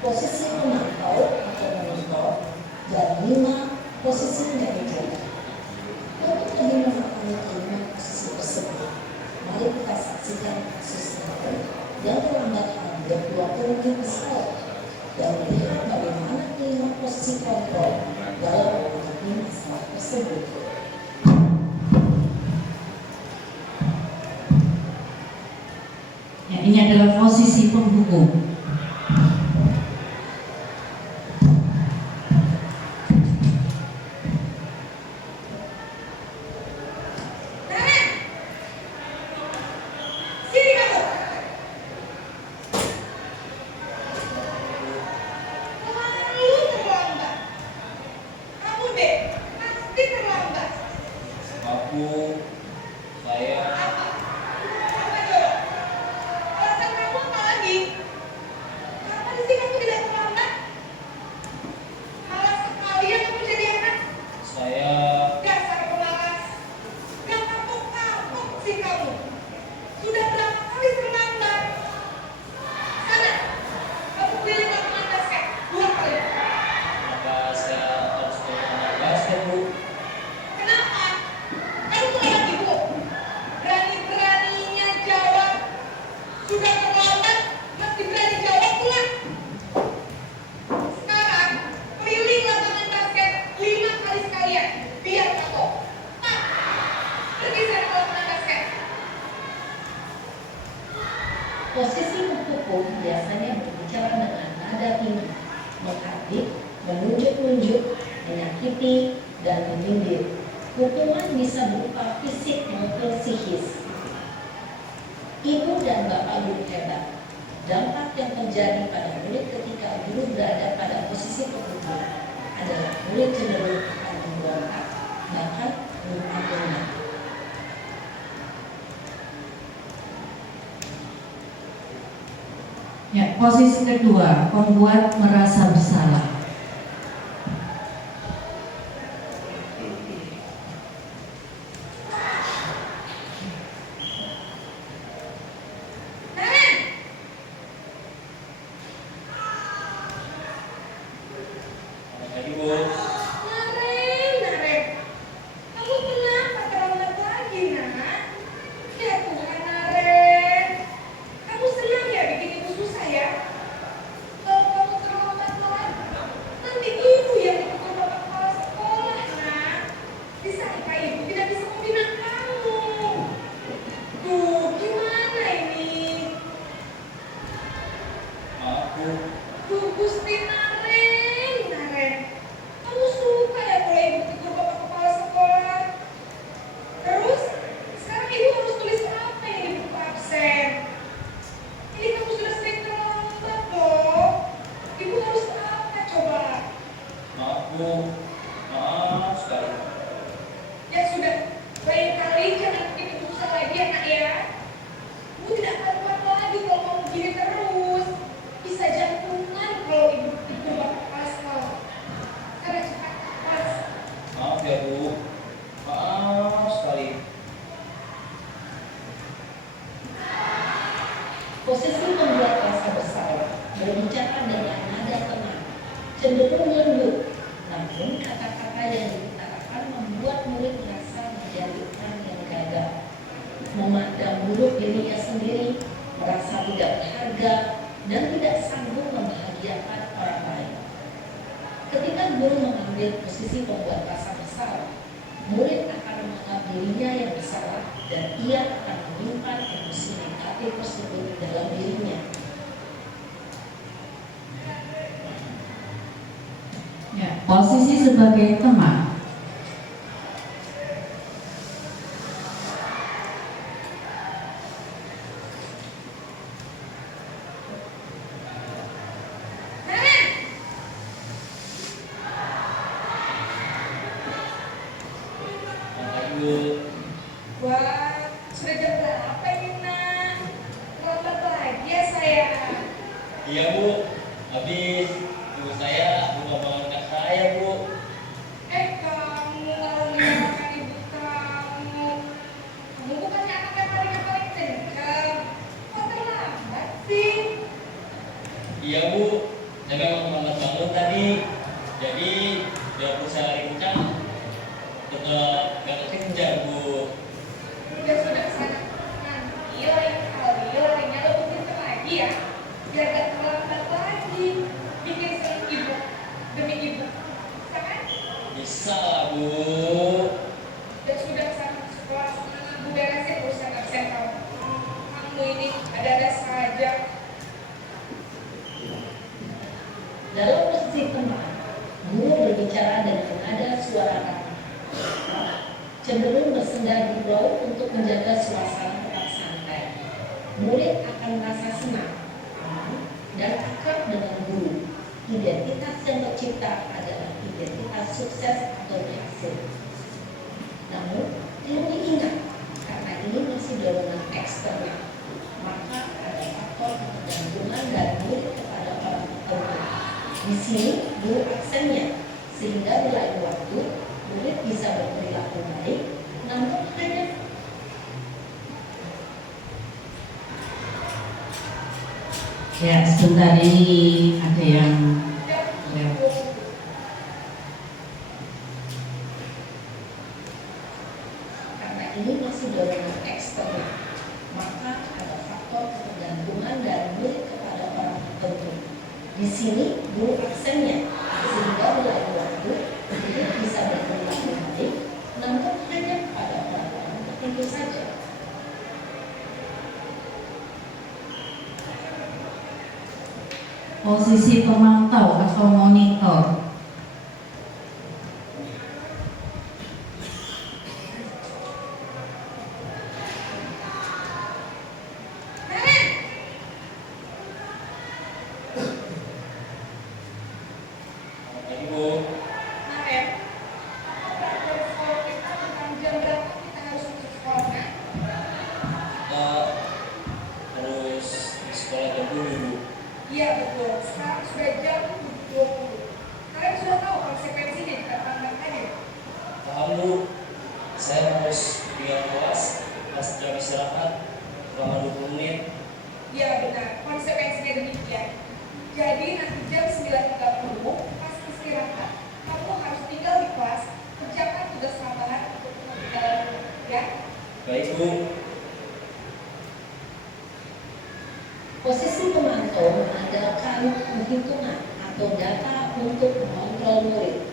Posisi pemantau atau monitor, dan 5. Posisi manajer. Untuk lebih memahami kelima posisi tersebut, mari kita saksikan kasus yang terlambat 20 menit pesawat dan melihat bagaimana 5 posisi kontrol dalam menghadapi masalah tersebut. Ya, ini adalah posisi penghukum. Posisi menghukum biasanya berbicara dengan nada tinggi, menghardik, menunjuk-nunjuk, menyakiti, dan menyindir. Hukuman bisa berupa fisik maupun psikis. Ibu dan bapak guru hebat. Dampak yang terjadi pada murid ketika guru berada pada posisi penghukum adalah murid cenderung akan memberontak, bahkan lupa benar. Ya, posisi kedua, membuat merasa bersalah. Bu, maaf sekali. Ya sudah, lain kali jangan bikin susah lagi ya nak ya. Bu tidak akan kuat lagi kalau mau begini terus. Bisa jantungan kalau ibu itu bapak asal. Sekarang cepat, pas. Maaf ya Bu, maaf sekali. Posisi membuat rasa bersalah, berbicara dengan nada tenang, cenderung lembut, namun kata-kata yang diutarakan membuat murid merasa menjadi orang yang gagal, memandang buruk dirinya sendiri, merasa tidak berharga, dan tidak sanggup membahagiakan orang lain. Ketika guru mengambil posisi pembuat rasa bersalah, murid akan menganggap dirinya yang bersalah dan ia akan menyimpan emosi negatif tersebut dalam dirinya. Ya, posisi sebagai teman. Makasih Bu. Wah, sudah jam berapa ini nak? Terlambat lagi ya saya. Iya Bu, habis ibu saya lupa bangunkan saya Bu. Kamu malah menyalahkan ibu kamu. Kamu bukannya anak yang paling kencang. Kok terlambat sih? Iya Bu, saya memang terlambat bangun tadi. Jadi biar saya kencang, tetap gak kekejar Bu. Ya sudah sana. Nanti lain kali larinya lebih kencang lagi ya. Biar gak terlambat lagi. Bikin senang ibu demi ibu. Bisa kan? Bisa lah Bu. Ya sudah sana sekolah sana bu beresin urusan absen kamu. Kamu ini ada saja. Dalam posisi teman, guru berbicara dengan nada suara ramah, cenderung bersenda gurau untuk menjaga suasana tetap santai. Murid akan merasa senang, aman, dan akrab dengan guru. Identitas yang tercipta adalah identitas sukses atau berhasil. Namun, perlu diingat, karena ini masih dorongan eksternal, maka ada faktor ketergantungan dari murid kepada orang tertentu. Di sini, guru aksennya, sehingga berlalu waktu, murid bisa berperilaku baik, namun hanya Ya, sebentar ini ada yang lewat. karena ini masih dorongan eksternal, maka ada faktor ketergantungan dari murid kepada orang tertentu. Di sini, guru aksennya, sehingga berlalu waktu, murid bisa berperilaku baik, namun hanya pada orang-orang tertentu saja. Posisi pemantau atau monitor. Makasih Bu. Nah ya, peraturan sekolah kita tentang jam berapa kita harus masuk sekolah kan? Terus di sekolah jam dulu Bu. Iya betul, sekarang sudah jam 20. Kalian sudah tahu konsekuensinya jika tantangannya? Paham Bu, saya harus tinggal kelas pas jam istirahat selama 20 menit. Iya benar, konsekuensinya demikian. Jadi nanti jam 9.30 pas istirahat, kamu harus tinggal di kelas, kerjakan tugas tambahan untuk pembelajaran ya. Baik Bu. Posisi pemantau mengandalkan penghitungan atau data untuk mengontrol murid.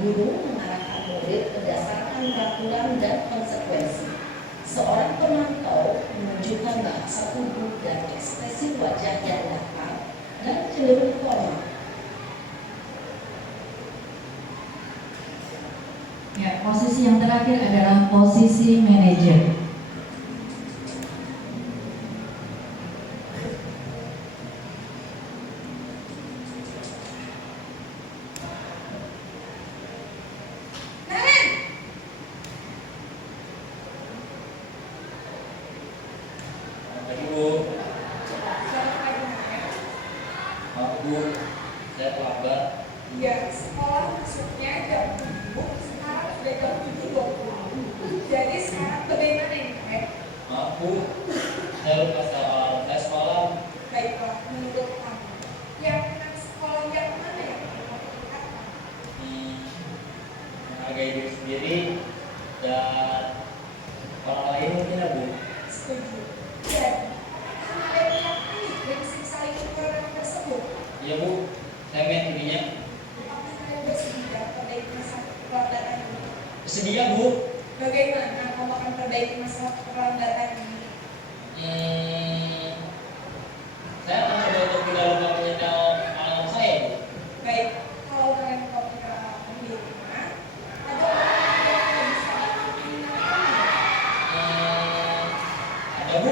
Guru mengarahkan murid berdasarkan peraturan dan konsekuensi. Seorang pemantau menunjukkan bahasa tubuh dan ekspresi wajah yang datar dan cenderung formal. Ya, posisi yang terakhir adalah posisi manajer. sekolah masuknya jam 7, sekarang sudah jam 7.20. Jadi sekarang bagaimana ini, Kak? Maaf Bu, saya lupa soal tes malam. Baiklah, menurut kamu, yang sekolah yang mana yang paling ditingkatkan? Menghargai diri sendiri dan orang lain mungkin ya Bu. Setuju. Jadi, karena ada meyakini prinsip saling menghormati tersebut, Iya Bu, saya meyakininya. apakah kalian bersedia perbaiki masalah keperlambatan ini? Bersedia Bu. Bagaimana kamu akan perbaiki masalah keperlambatan ini? Saya akan coba untuk tidak lupa menyetel alarm saya Bu. Baik, kalau kalian mau pergerakan di rumah, ada orang yang bisa mengingatkan. Ada Bu,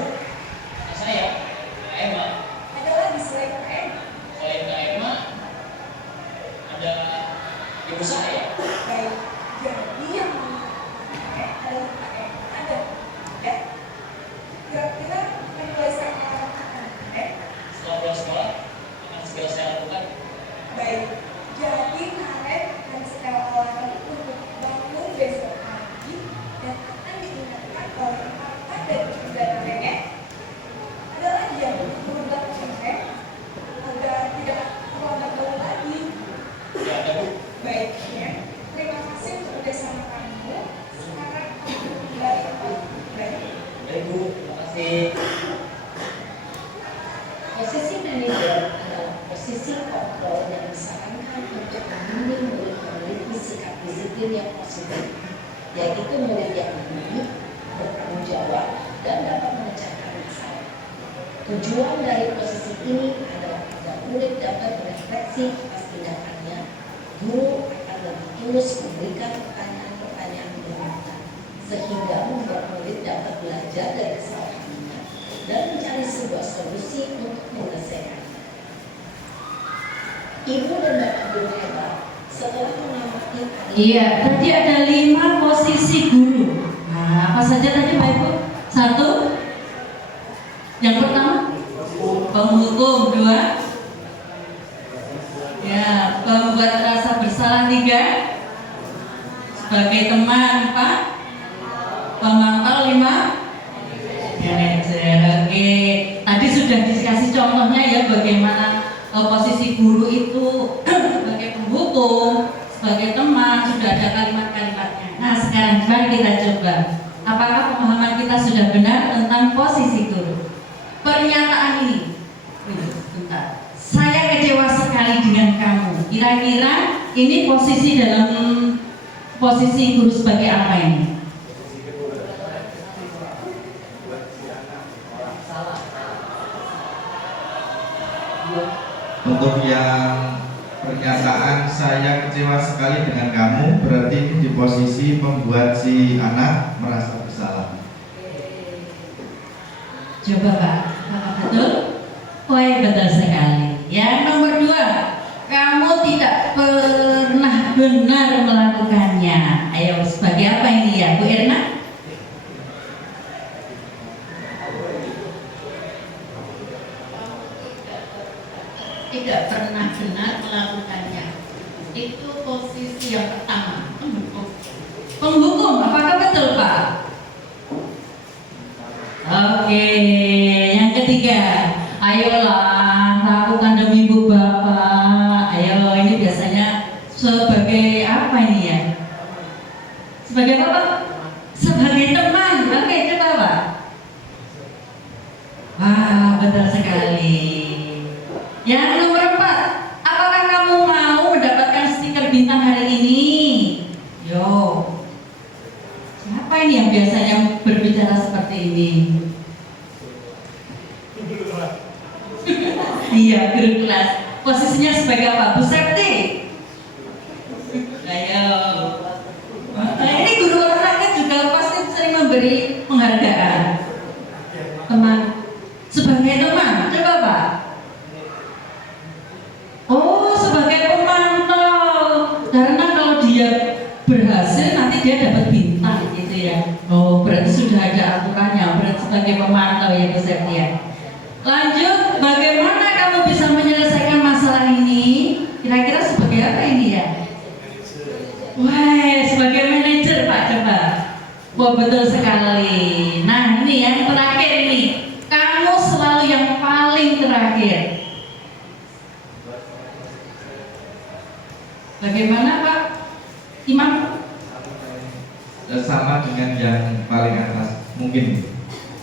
saya, Kak Emma. Ada lagi selain kalian. Selain Kak Emma, ada ibu saya. Baik, jadi yang adalah kalian. Ada, ya? Kira-kira akan mulai sekarang akan, Setelah pulang sekolah, akan segera saya lakukan. Baik, jadi kalian akan setel alarm untuk bangun besok pagi dan akan diingatkan oleh kakak dan ibu dan nenek. Ada lagi yang perlu dilakukan, agar tidak terlambat bangun lagi. Ya ada Bu. Baik, ya. Terima kasih untuk kerjasama kamu. Sekarang kamu kembali ke pagi. Baik. Baik Bu, terima kasih. Posisi manajer adalah posisi kontrol yang disarankan untuk membimbing murid memiliki sikap disiplin yang positif, yaitu murid yang mandiri, bertanggung jawab, dan dapat memecahkan masalah. Tujuan dari posisi ini adalah agar murid dapat berefleksi atas tindakannya. Guru akan lebih tulus memberikan pertanyaan-pertanyaan berurutan, sehingga membuat murid dapat belajar dari kesalahannya dan mencari sebuah solusi untuk menyelesaikannya. Ibu dan bapak guru hebat setelah mengamati Iya, tadi ada 5 posisi guru. Nah, apa saja tadi Pak Ibu? 1, yang pertama penghukum. 2, ya, pembuat rasa bersalah. 3, sebagai teman. 4, pemantau. 5, manajer. Oke, tadi sudah dikasih contohnya ya bagaimana posisi guru itu sebagai penghukum, sebagai teman, sudah ada kalimat-kalimatnya. Nah, sekarang mari kita coba apakah pemahaman kita sudah benar tentang posisi guru. Pernyataan ini, sebentar, saya kecewa sekali dengan kamu. Kira-kira ini posisi dalam posisi guru sebagai apa ini? Untuk yang pernyataan saya kecewa sekali dengan kamu, berarti ini di posisi membuat si anak merasa bersalah. Coba Pak, apakah betul? Oh ya, betul sekali. Yang nomor 2, kamu tidak pernah benar melakukannya. Ayo, sebagai apa ini ya Bu Erna? Tidak pernah benar melakukannya. Itu posisi yang pertama, penghukum. Penghukum, apakah betul Pak? Oke, yang ketiga, ayolah lakukan demi ibu bapak. Ayo, ini biasanya sebagai apa ini ya? Sebagai apa? Sebagai teman. Oke, coba Pak. Wah, betul sekali. Yang nomor 4, apakah kamu mau mendapatkan stiker bintang hari ini? Yo, siapa ini yang biasanya berbicara seperti ini? Iya, guru kelas. Posisinya sebagai apa? Bu Septi. Ayo. Nah, ini guru olahraga juga pasti sering memberi penghargaan. Teman, sebagai teman, coba Pak. Oh, sebagai pemantau. Karena kalau dia berhasil nanti dia dapat bintang gitu ya. Oh, berarti sudah ada aturannya. Berarti sebagai pemantau ya Bu Septia. Lanjut, bagaimana kamu bisa menyelesaikan masalah ini? Kira-kira sebagai apa ini ya? Wah, sebagai manajer Pak coba. Wah, betul sekali. Nah, ini yang terakhir ini. Kamu selalu yang paling terakhir. Bagaimana Pak Imam? Sama dengan yang paling atas, mungkin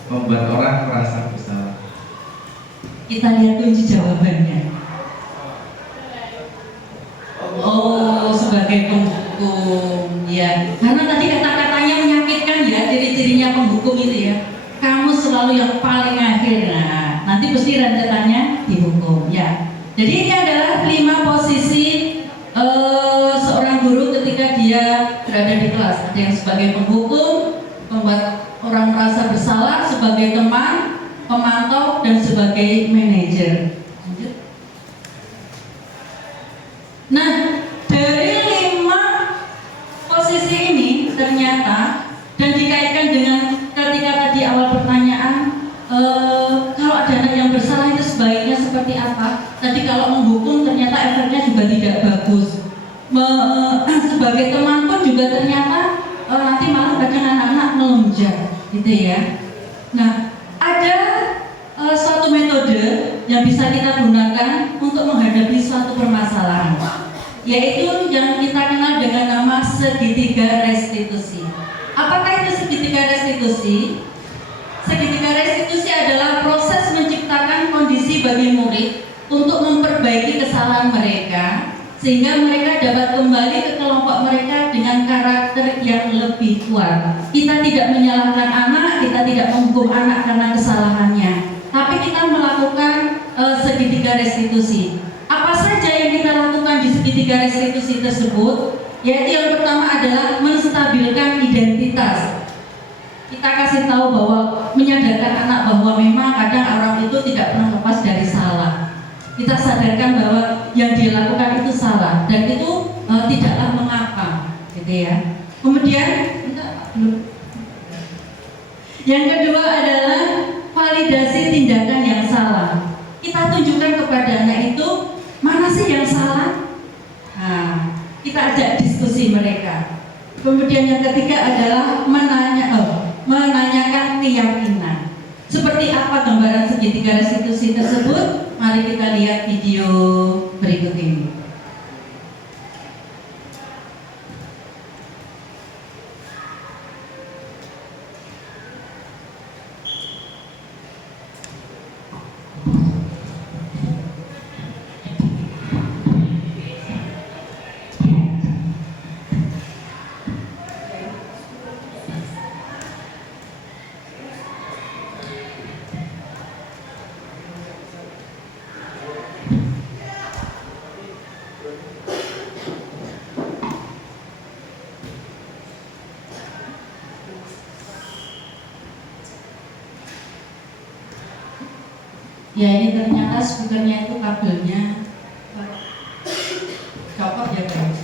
membuat orang merasa bersalah. Kita lihat kunci jawabannya. Oh, sebagai penghukum, ya. Karena tadi kata-katanya menyakitkan ya, ciri-cirinya penghukum itu ya. Kamu selalu yang paling akhir. Nah, nanti pasti rentetannya dihukum, ya. Jadi ini adalah 5 posisi seorang guru ketika dia berada di kelas. Ada yang sebagai penghukum, membuat orang merasa bersalah, sebagai teman, pemantau, dan sebagai manajer. Lanjut. Nah, dari 5 posisi ini ternyata, dan dikaitkan dengan ketika tadi awal pertanyaan, kalau ada anak yang bersalah itu sebaiknya seperti apa? Tadi kalau menghukum ternyata efeknya juga tidak bagus. Sebagai teman pun juga ternyata nanti malah kadang anak-anak melonjak, gitu ya. Nah, ada suatu metode yang bisa kita gunakan untuk menghadapi suatu permasalahan, yaitu yang kita kenal dengan nama segitiga restitusi. Apakah itu segitiga restitusi? Segitiga restitusi adalah proses menciptakan kondisi bagi murid untuk memperbaiki kesalahan mereka, sehingga mereka dapat kembali ke kelompok mereka dengan karakter yang lebih kuat. Kita tidak menyalahkan anak, kita tidak menghukum anak karena kesalahannya, tapi kita melakukan segitiga restitusi. Apa saja yang kita lakukan di segitiga restitusi tersebut? Yaitu yang pertama adalah menstabilkan identitas. Kita kasih tahu bahwa menyadarkan anak bahwa memang kadang orang itu tidak pernah lepas dari salah. Kita sadarkan bahwa yang dia lakukan itu salah dan itu tidaklah mengapa, gitu ya. Kemudian yang kedua adalah validasi tindakan yang salah. Kita tunjukkan kepada anak itu mana sih yang salah. Nah, kita ajak diskusi mereka. Kemudian yang ketiga adalah menanyakan keyakinan. Seperti apa gambaran segitiga restitusi tersebut? Mari kita lihat video berikut ini. Ya, ini ternyata speakernya itu kabelnya copot ya guys.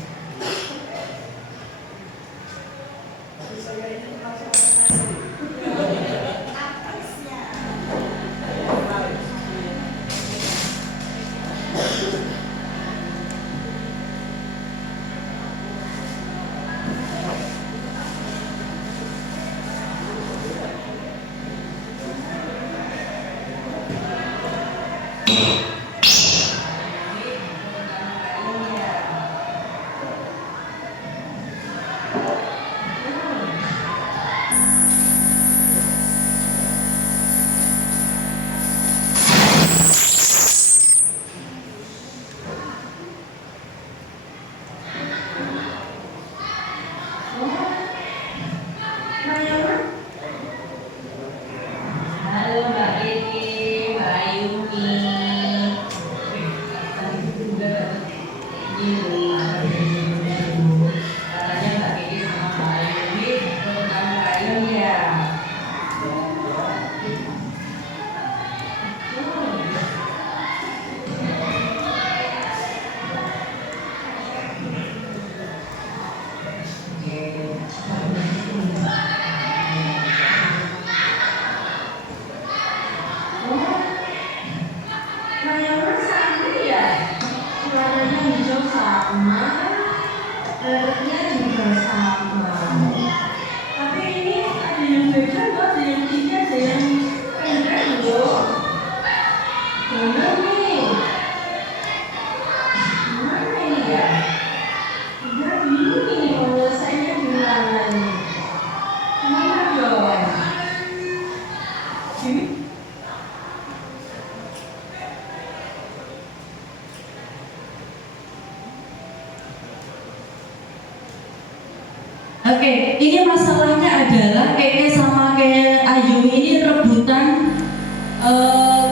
Oke, ini masalahnya adalah Keke sama kayak Ayu ini rebutan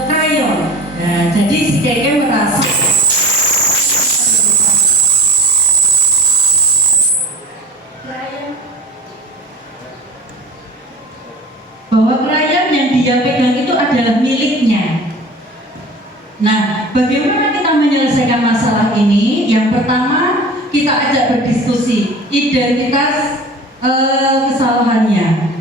krayon. Nah, jadi si Keke merasa bahwa krayon yang dia pegang itu adalah miliknya. Nah, bagaimana kita menyelesaikan masalah ini? Yang pertama, kita ajak berdiskusi identitas kesalahannya.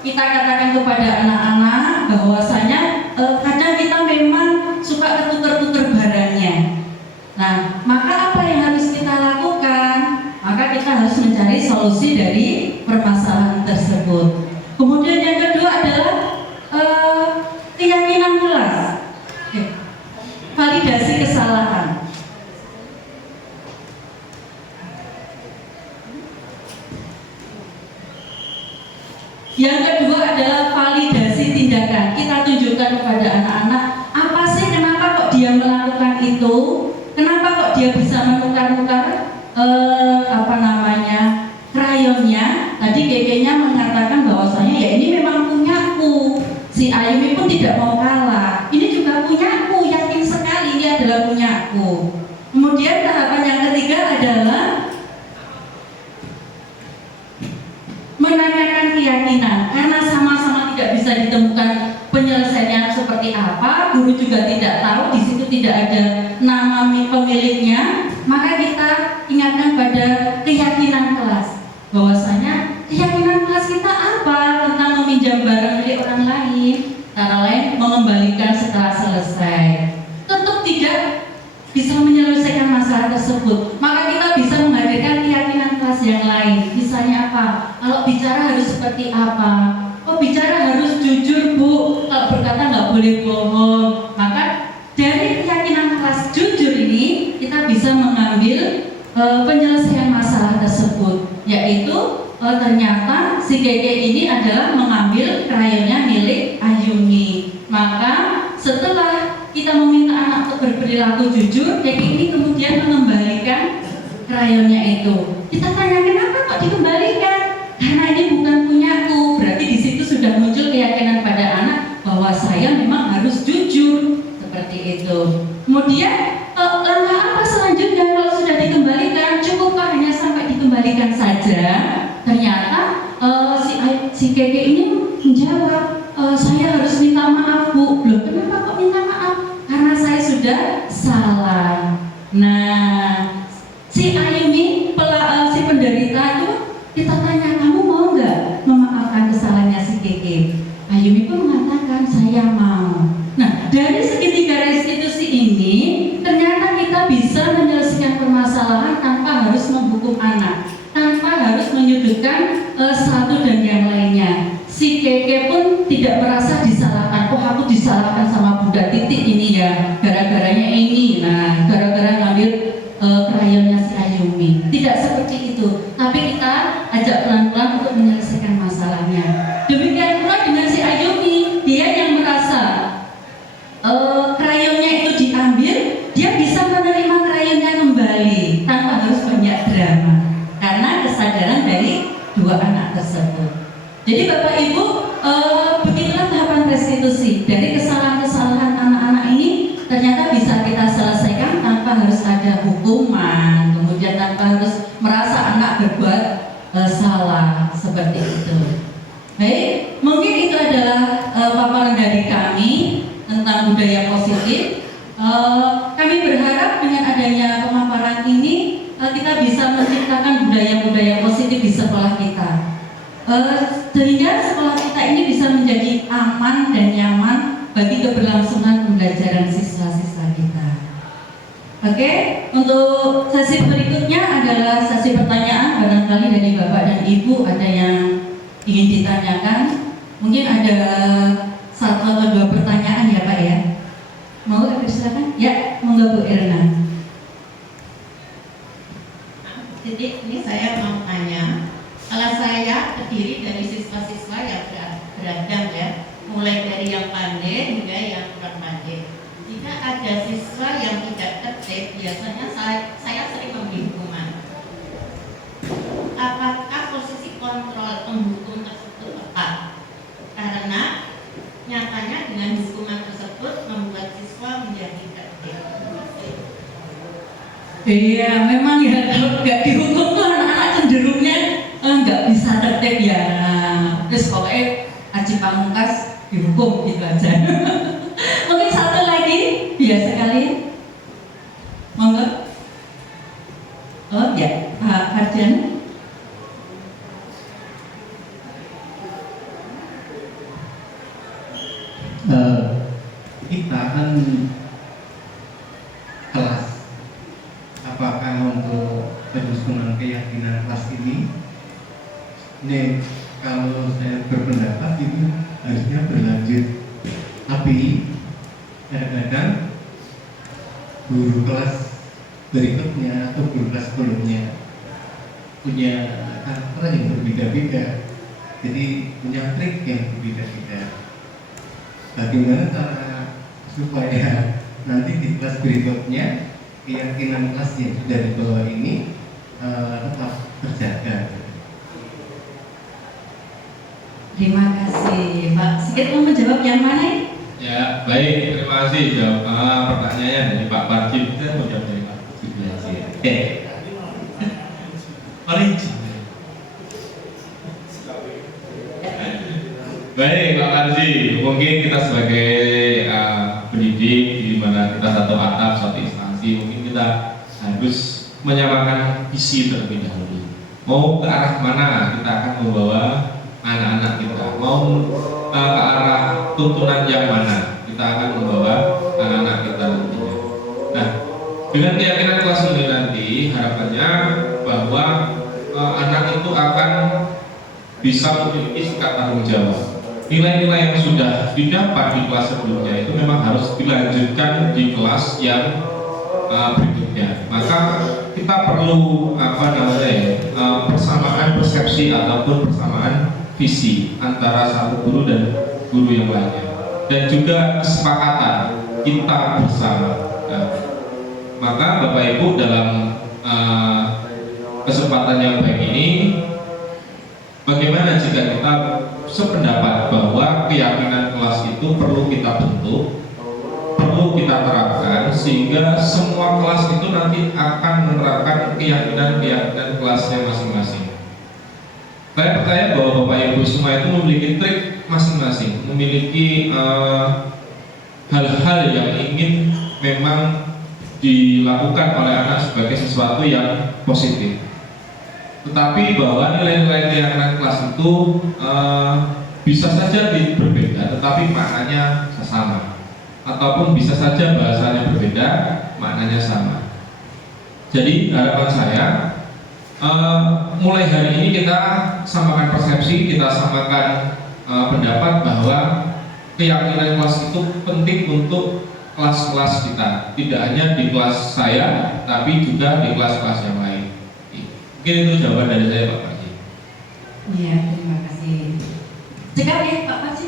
Kita katakan kepada anak-anak bahwasanya kadang kita memang suka ketukar-tukar barangnya. Nah, maka apa yang harus kita lakukan? Maka kita harus mencari solusi dari permasalahan tersebut. Kemudian yang kedua adalah keyakinan kelas. Validasi kesalahan. Yang kedua adalah validasi tindakan. Kita tunjukkan kepada anak-anak apa sih, kenapa kok dia melakukan itu, kenapa kok dia bisa menukar-nukar krayonnya. Tadi Kekenya mengatakan bahwasanya ya ini memang punyaku. Si Ayumi pun tidak mau kalah. Ini juga punyaku, yakin sekali ini adalah punyaku. Kemudian tahapan yang ketiga adalah menanyakan keyakinan, karena sama-sama tidak bisa ditemukan penyelesaiannya seperti apa, guru juga tidak tahu, di situ tidak ada nama pemiliknya, maka kita ingatkan pada keyakinan kelas, bahwasanya keyakinan kelas kita apa tentang meminjam barang milik orang lain, cara lain mengembalikan setelah selesai, tetap tidak bisa menyelesaikan masalah tersebut, maka kita bisa menghadirkan keyakinan kelas yang lain. Misalnya apa? Kalau bicara harus seperti apa? Oh, bicara harus jujur, Bu. Kalau berkata nggak boleh bohong. Maka dari keyakinan kelas jujur ini kita bisa mengambil penyelesaian masalah tersebut, yaitu ternyata si Keke ini adalah mengambil krayonnya milik Ayumi. Maka setelah kita meminta anak untuk berperilaku jujur, Keke ini kemudian mengembalikan krayonnya itu. Kita tanya kenapa kok dikembalikan? Karena ini bukan punyaku. Berarti di situ sudah muncul keyakinan pada anak bahwa saya memang harus jujur, seperti itu. Kemudian langkah apa selanjutnya kalau sudah dikembalikan? Cukupkah hanya sampai dikembalikan saja? Ternyata si Keke ini menjawab, saya harus minta maaf, Bu. Loh, kenapa kok minta maaf? Karena saya sudah salah. Nah, si Ayumi, si penderita itu, kita tanya, kamu mau nggak memaafkan kesalahannya si Keke? Ayumi pun mengatakan, saya mau. Nah, dari segitiga restitusi ini, ternyata kita bisa menyelesaikan permasalahan tanpa harus menghukum anak, tanpa harus menyudutkan satu dan yang lainnya. Si Keke pun tidak merasa disalahkan. Oh, aku disalahkan sama Bunda Titik ini ya, gara-garanya ini. Nah, gara-gara ngambil krayonnya si Ayumi. Tidak seperti itu. Tapi kita ajak pelan-pelan untuk menyelesaikan masalahnya. Demikian pula dengan si Ayumi, dia yang merasa krayonnya itu diambil, dia bisa menerima krayonnya kembali tanpa harus banyak drama, karena kesadaran dari dua anak tersebut. Jadi Bapak Ibu, begitulah tahapan restitusi. Dari kesalahan-kesalahan anak-anak ini ternyata bisa kita selesaikan tanpa harus ada hukuman, kemudian tanpa harus merasa anak berbuat salah, seperti itu. Baik, mungkin itu adalah paparan dari kami tentang budaya positif. Kami berharap dengan adanya pemaparan ini kita bisa menciptakan budaya-budaya positif di sekolah kita, sehingga sekolah kita ini bisa menjadi aman dan nyaman bagi keberlangsungan pembelajaran siswa-siswa kita. Oke, untuk sesi berikutnya adalah sesi pertanyaan. Barangkali dari Bapak dan Ibu ada yang ingin ditanyakan. Mungkin ada satu atau dua pertanyaan ya Pak ya. Mau silakan? Ya, monggo Bu Irna. Jadi ini saya mau tanya, kalau saya terdiri dari siswa-siswa yang beragam ya, mulai dari yang pandai hingga yang kurang pandai. Jika ada siswa yang tidak tertib, biasanya saya sering memberi hukuman. Apakah aja. Mungkin satu lagi, biar sekali. Monggo. Oh ya, Pak Arjan. Kita kan kelas, apakah untuk penyusunan keyakinan kelas ini kalau saya berpendapat itu harusnya berlanjut, tapi kadang-kadang guru kelas berikutnya atau guru kelas sebelumnya punya karakter yang berbeda-beda, jadi punya trik yang berbeda-beda. Bagaimana cara supaya nanti di kelas berikutnya keyakinan kelas yang sudah dibawa ini tetap terjaga? Terima kasih, Pak. Sikit mau menjawab yang mana ini? Ya, baik, terima kasih. Jawab pertanyaannya dari Pak Parjim. Saya mau jawab dari Pak Parjim. Oke. Origin. Baik, Pak Parji. Mungkin kita sebagai pendidik di mana kita satu atap, satu instansi, mungkin kita harus menyamakan visi terlebih dahulu. Mau ke arah mana kita akan membawa anak-anak kita, mau ke arah tuntunan yang mana kita akan membawa anak-anak kita nantinya. Nah, dengan keyakinan kelas ini nanti harapannya bahwa anak itu akan bisa memiliki sikap tanggung jawab. Nilai-nilai yang sudah didapat di kelas sebelumnya itu memang harus dilanjutkan di kelas yang berikutnya. Maka kita perlu persamaan persepsi ataupun persamaan visi antara satu guru dan guru yang lainnya, dan juga kesepakatan kita bersama. Nah, maka Bapak Ibu dalam kesempatan yang baik ini, bagaimana jika kita sependapat bahwa keyakinan kelas itu perlu kita bentuk, perlu kita terapkan, sehingga semua kelas itu nanti akan menerapkan keyakinan kelasnya masing-masing. Saya percaya bahwa Bapak Ibu semua itu memiliki trik masing-masing, memiliki hal-hal yang ingin memang dilakukan oleh anak sebagai sesuatu yang positif. Tetapi bahwa nilai-nilai keyakinan kelas itu bisa saja berbeda, tetapi maknanya sama, ataupun bisa saja bahasanya berbeda, maknanya sama. Jadi harapan saya, mulai hari ini kita samakan persepsi, kita samakan pendapat bahwa keyakinan kelas itu penting untuk kelas-kelas kita, tidak hanya di kelas saya, tapi juga di kelas-kelas yang lain. Mungkin itu jawaban dari saya, Pak Parji. Iya, terima kasih. Sekali Pak Parji.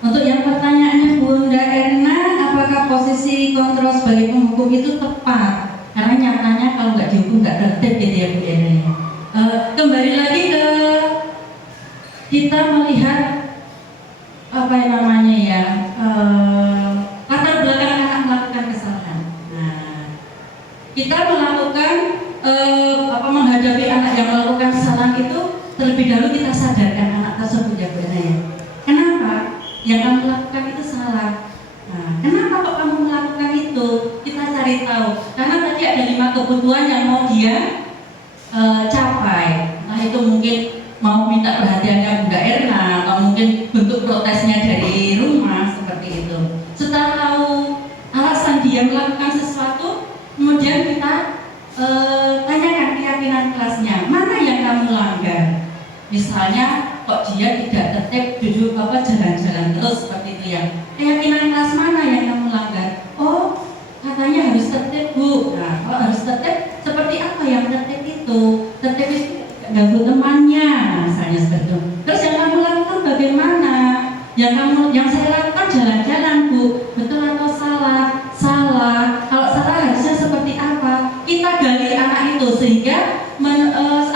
Untuk yang pertanyaannya Bunda Erna, apakah posisi kontrol sebagai penghukum itu tepat? Karena nyatanya kalau nggak dihukum nggak tertib gitu ya Bu Erna. Kembali lagi ke kita melihat apa yang namanya ya, latar belakang anak melakukan kesalahan. Nah, kita melakukan menghadapi anak yang melakukan kesalahan itu terlebih dahulu kita sadarkan anak tersebut ya Bu Erna ya. Kenapa? Yang kamu lakukan itu salah. Nah, kenapa kok kamu melakukan itu? Kita cari tahu. Karena tadi ada 5 kebutuhan yang mau dia capai. Nah itu mungkin mau minta perhatiannya Bunda Erna, atau mungkin bentuk protesnya dari rumah seperti itu. Setelah tahu alasan dia melakukan sesuatu, kemudian kita tanyakan keyakinan kelasnya, mana yang kamu langgar? Misalnya kok dia tidak tertib duduk jalan-jalan terus seperti itu ya. Keyakinan kelas mana yang kamu langgar? Oh, katanya harus tertib Bu. Nah, kalau harus tertib, seperti apa yang tertib itu? Tertib itu ganggu temannya, misalnya seperti itu. Terus yang kamu lakukan bagaimana? Yang saya lakukan jalan-jalan Bu. Betul atau salah? Salah. Kalau salah harusnya seperti apa? Kita gali anak itu sehingga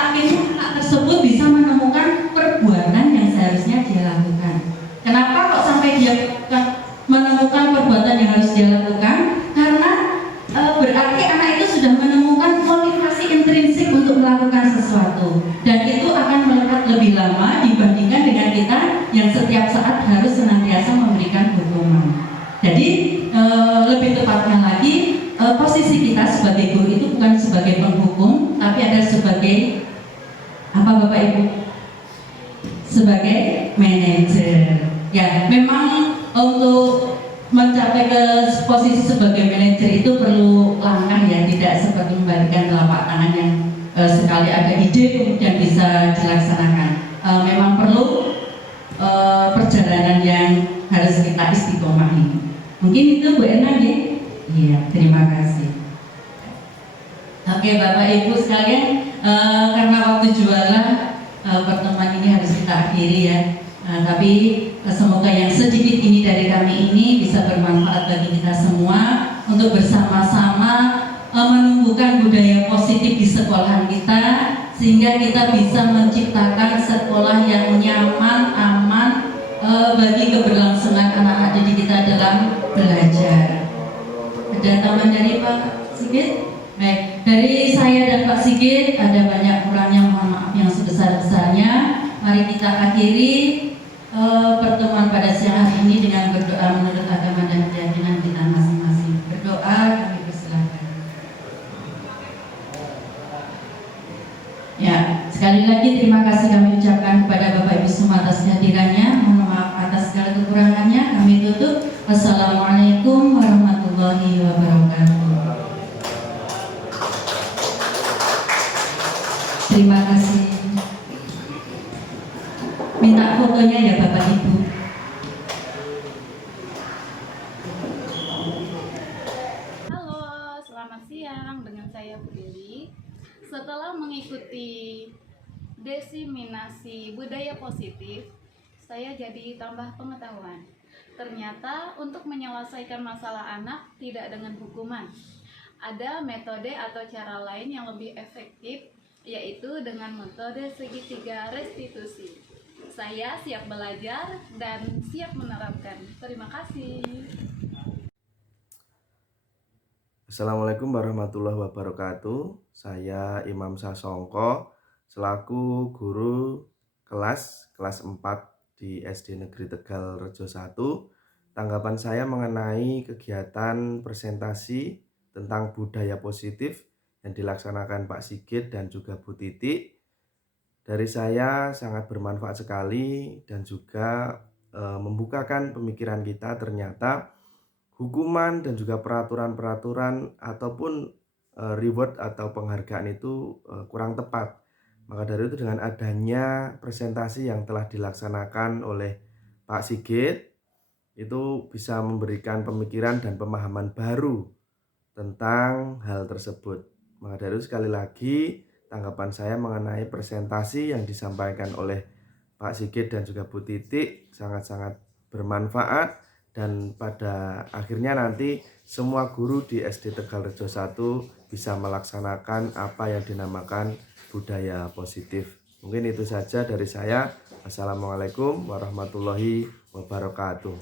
akhirnya anak tersebut bisa menemukan perbuatan yang seharusnya dia lakukan. Kenapa kok sampai dia menemukan perbuatan yang harus dia lakukan? Karena berarti anak itu sudah menemukan motivasi intrinsik untuk melakukan sesuatu, dan itu akan melekat lebih lama dibandingkan dengan kita yang setiap saat harus senantiasa memberi Ya, memang untuk mencapai ke posisi sebagai manajer itu perlu langkah ya, tidak seperti membalikan telapak tangan yang sekali ada ide kemudian bisa dilaksanakan. Memang perlu perjalanan yang harus kita istiqomahi. Mungkin itu Bu Erna ya? Iya, terima kasih. Oke Bapak Ibu sekalian, karena waktu jualan pertemuan ini harus kita akhiri ya. Tapi semoga yang sedikit ini dari kami ini bisa bermanfaat bagi kita semua untuk bersama-sama menumbuhkan budaya positif di sekolahan kita, sehingga kita bisa menciptakan sekolah yang nyaman, aman bagi keberlangsungan anak-anak didik kita dalam belajar. Ada tambahan dari Pak Sigit? Baik, dari saya dan Pak Sigit ada banyak kurangnya, mohon maaf yang sebesar-besarnya. Mari kita akhiri pertemuan pada siang hari ini dengan berdoa menurut agama dan keyakinan kita masing-masing. Berdoa, kami persilahkan. Ya, sekali lagi terima kasih kami ucapkan kepada Bapak Ibu semua atas kehadirannya. Mohon maaf atas segala kekurangannya. Kami tutup. Wassalamualaikum warahmatullahi wabarakatuh. Terima kasih. Minta fotonya ya Bapak Ibu. Halo, selamat siang. Dengan saya Bu Dewi. Setelah mengikuti desiminasi budaya positif, saya jadi tambah pengetahuan. Ternyata untuk menyelesaikan masalah anak tidak dengan hukuman. Ada metode atau cara lain yang lebih efektif, yaitu dengan metode segitiga restitusi. Saya siap belajar dan siap menerapkan. Terima kasih. Assalamualaikum warahmatullahi wabarakatuh. Saya Imam Sasongko selaku guru kelas 4 di SD Negeri Tegal Rejo 1. Tanggapan saya mengenai kegiatan presentasi tentang budaya positif yang dilaksanakan Pak Sigit dan juga Bu Titi. Dari saya sangat bermanfaat sekali dan juga membukakan pemikiran kita. Ternyata hukuman dan juga peraturan-peraturan ataupun reward atau penghargaan itu kurang tepat. Maka dari itu dengan adanya presentasi yang telah dilaksanakan oleh Pak Sigit, itu bisa memberikan pemikiran dan pemahaman baru tentang hal tersebut. Maka dari itu sekali lagi tanggapan saya mengenai presentasi yang disampaikan oleh Pak Sigit dan juga Bu Titi sangat-sangat bermanfaat, dan pada akhirnya nanti semua guru di SD Tegal Rejo 1 bisa melaksanakan apa yang dinamakan budaya positif. Mungkin itu saja dari saya. Assalamualaikum warahmatullahi wabarakatuh.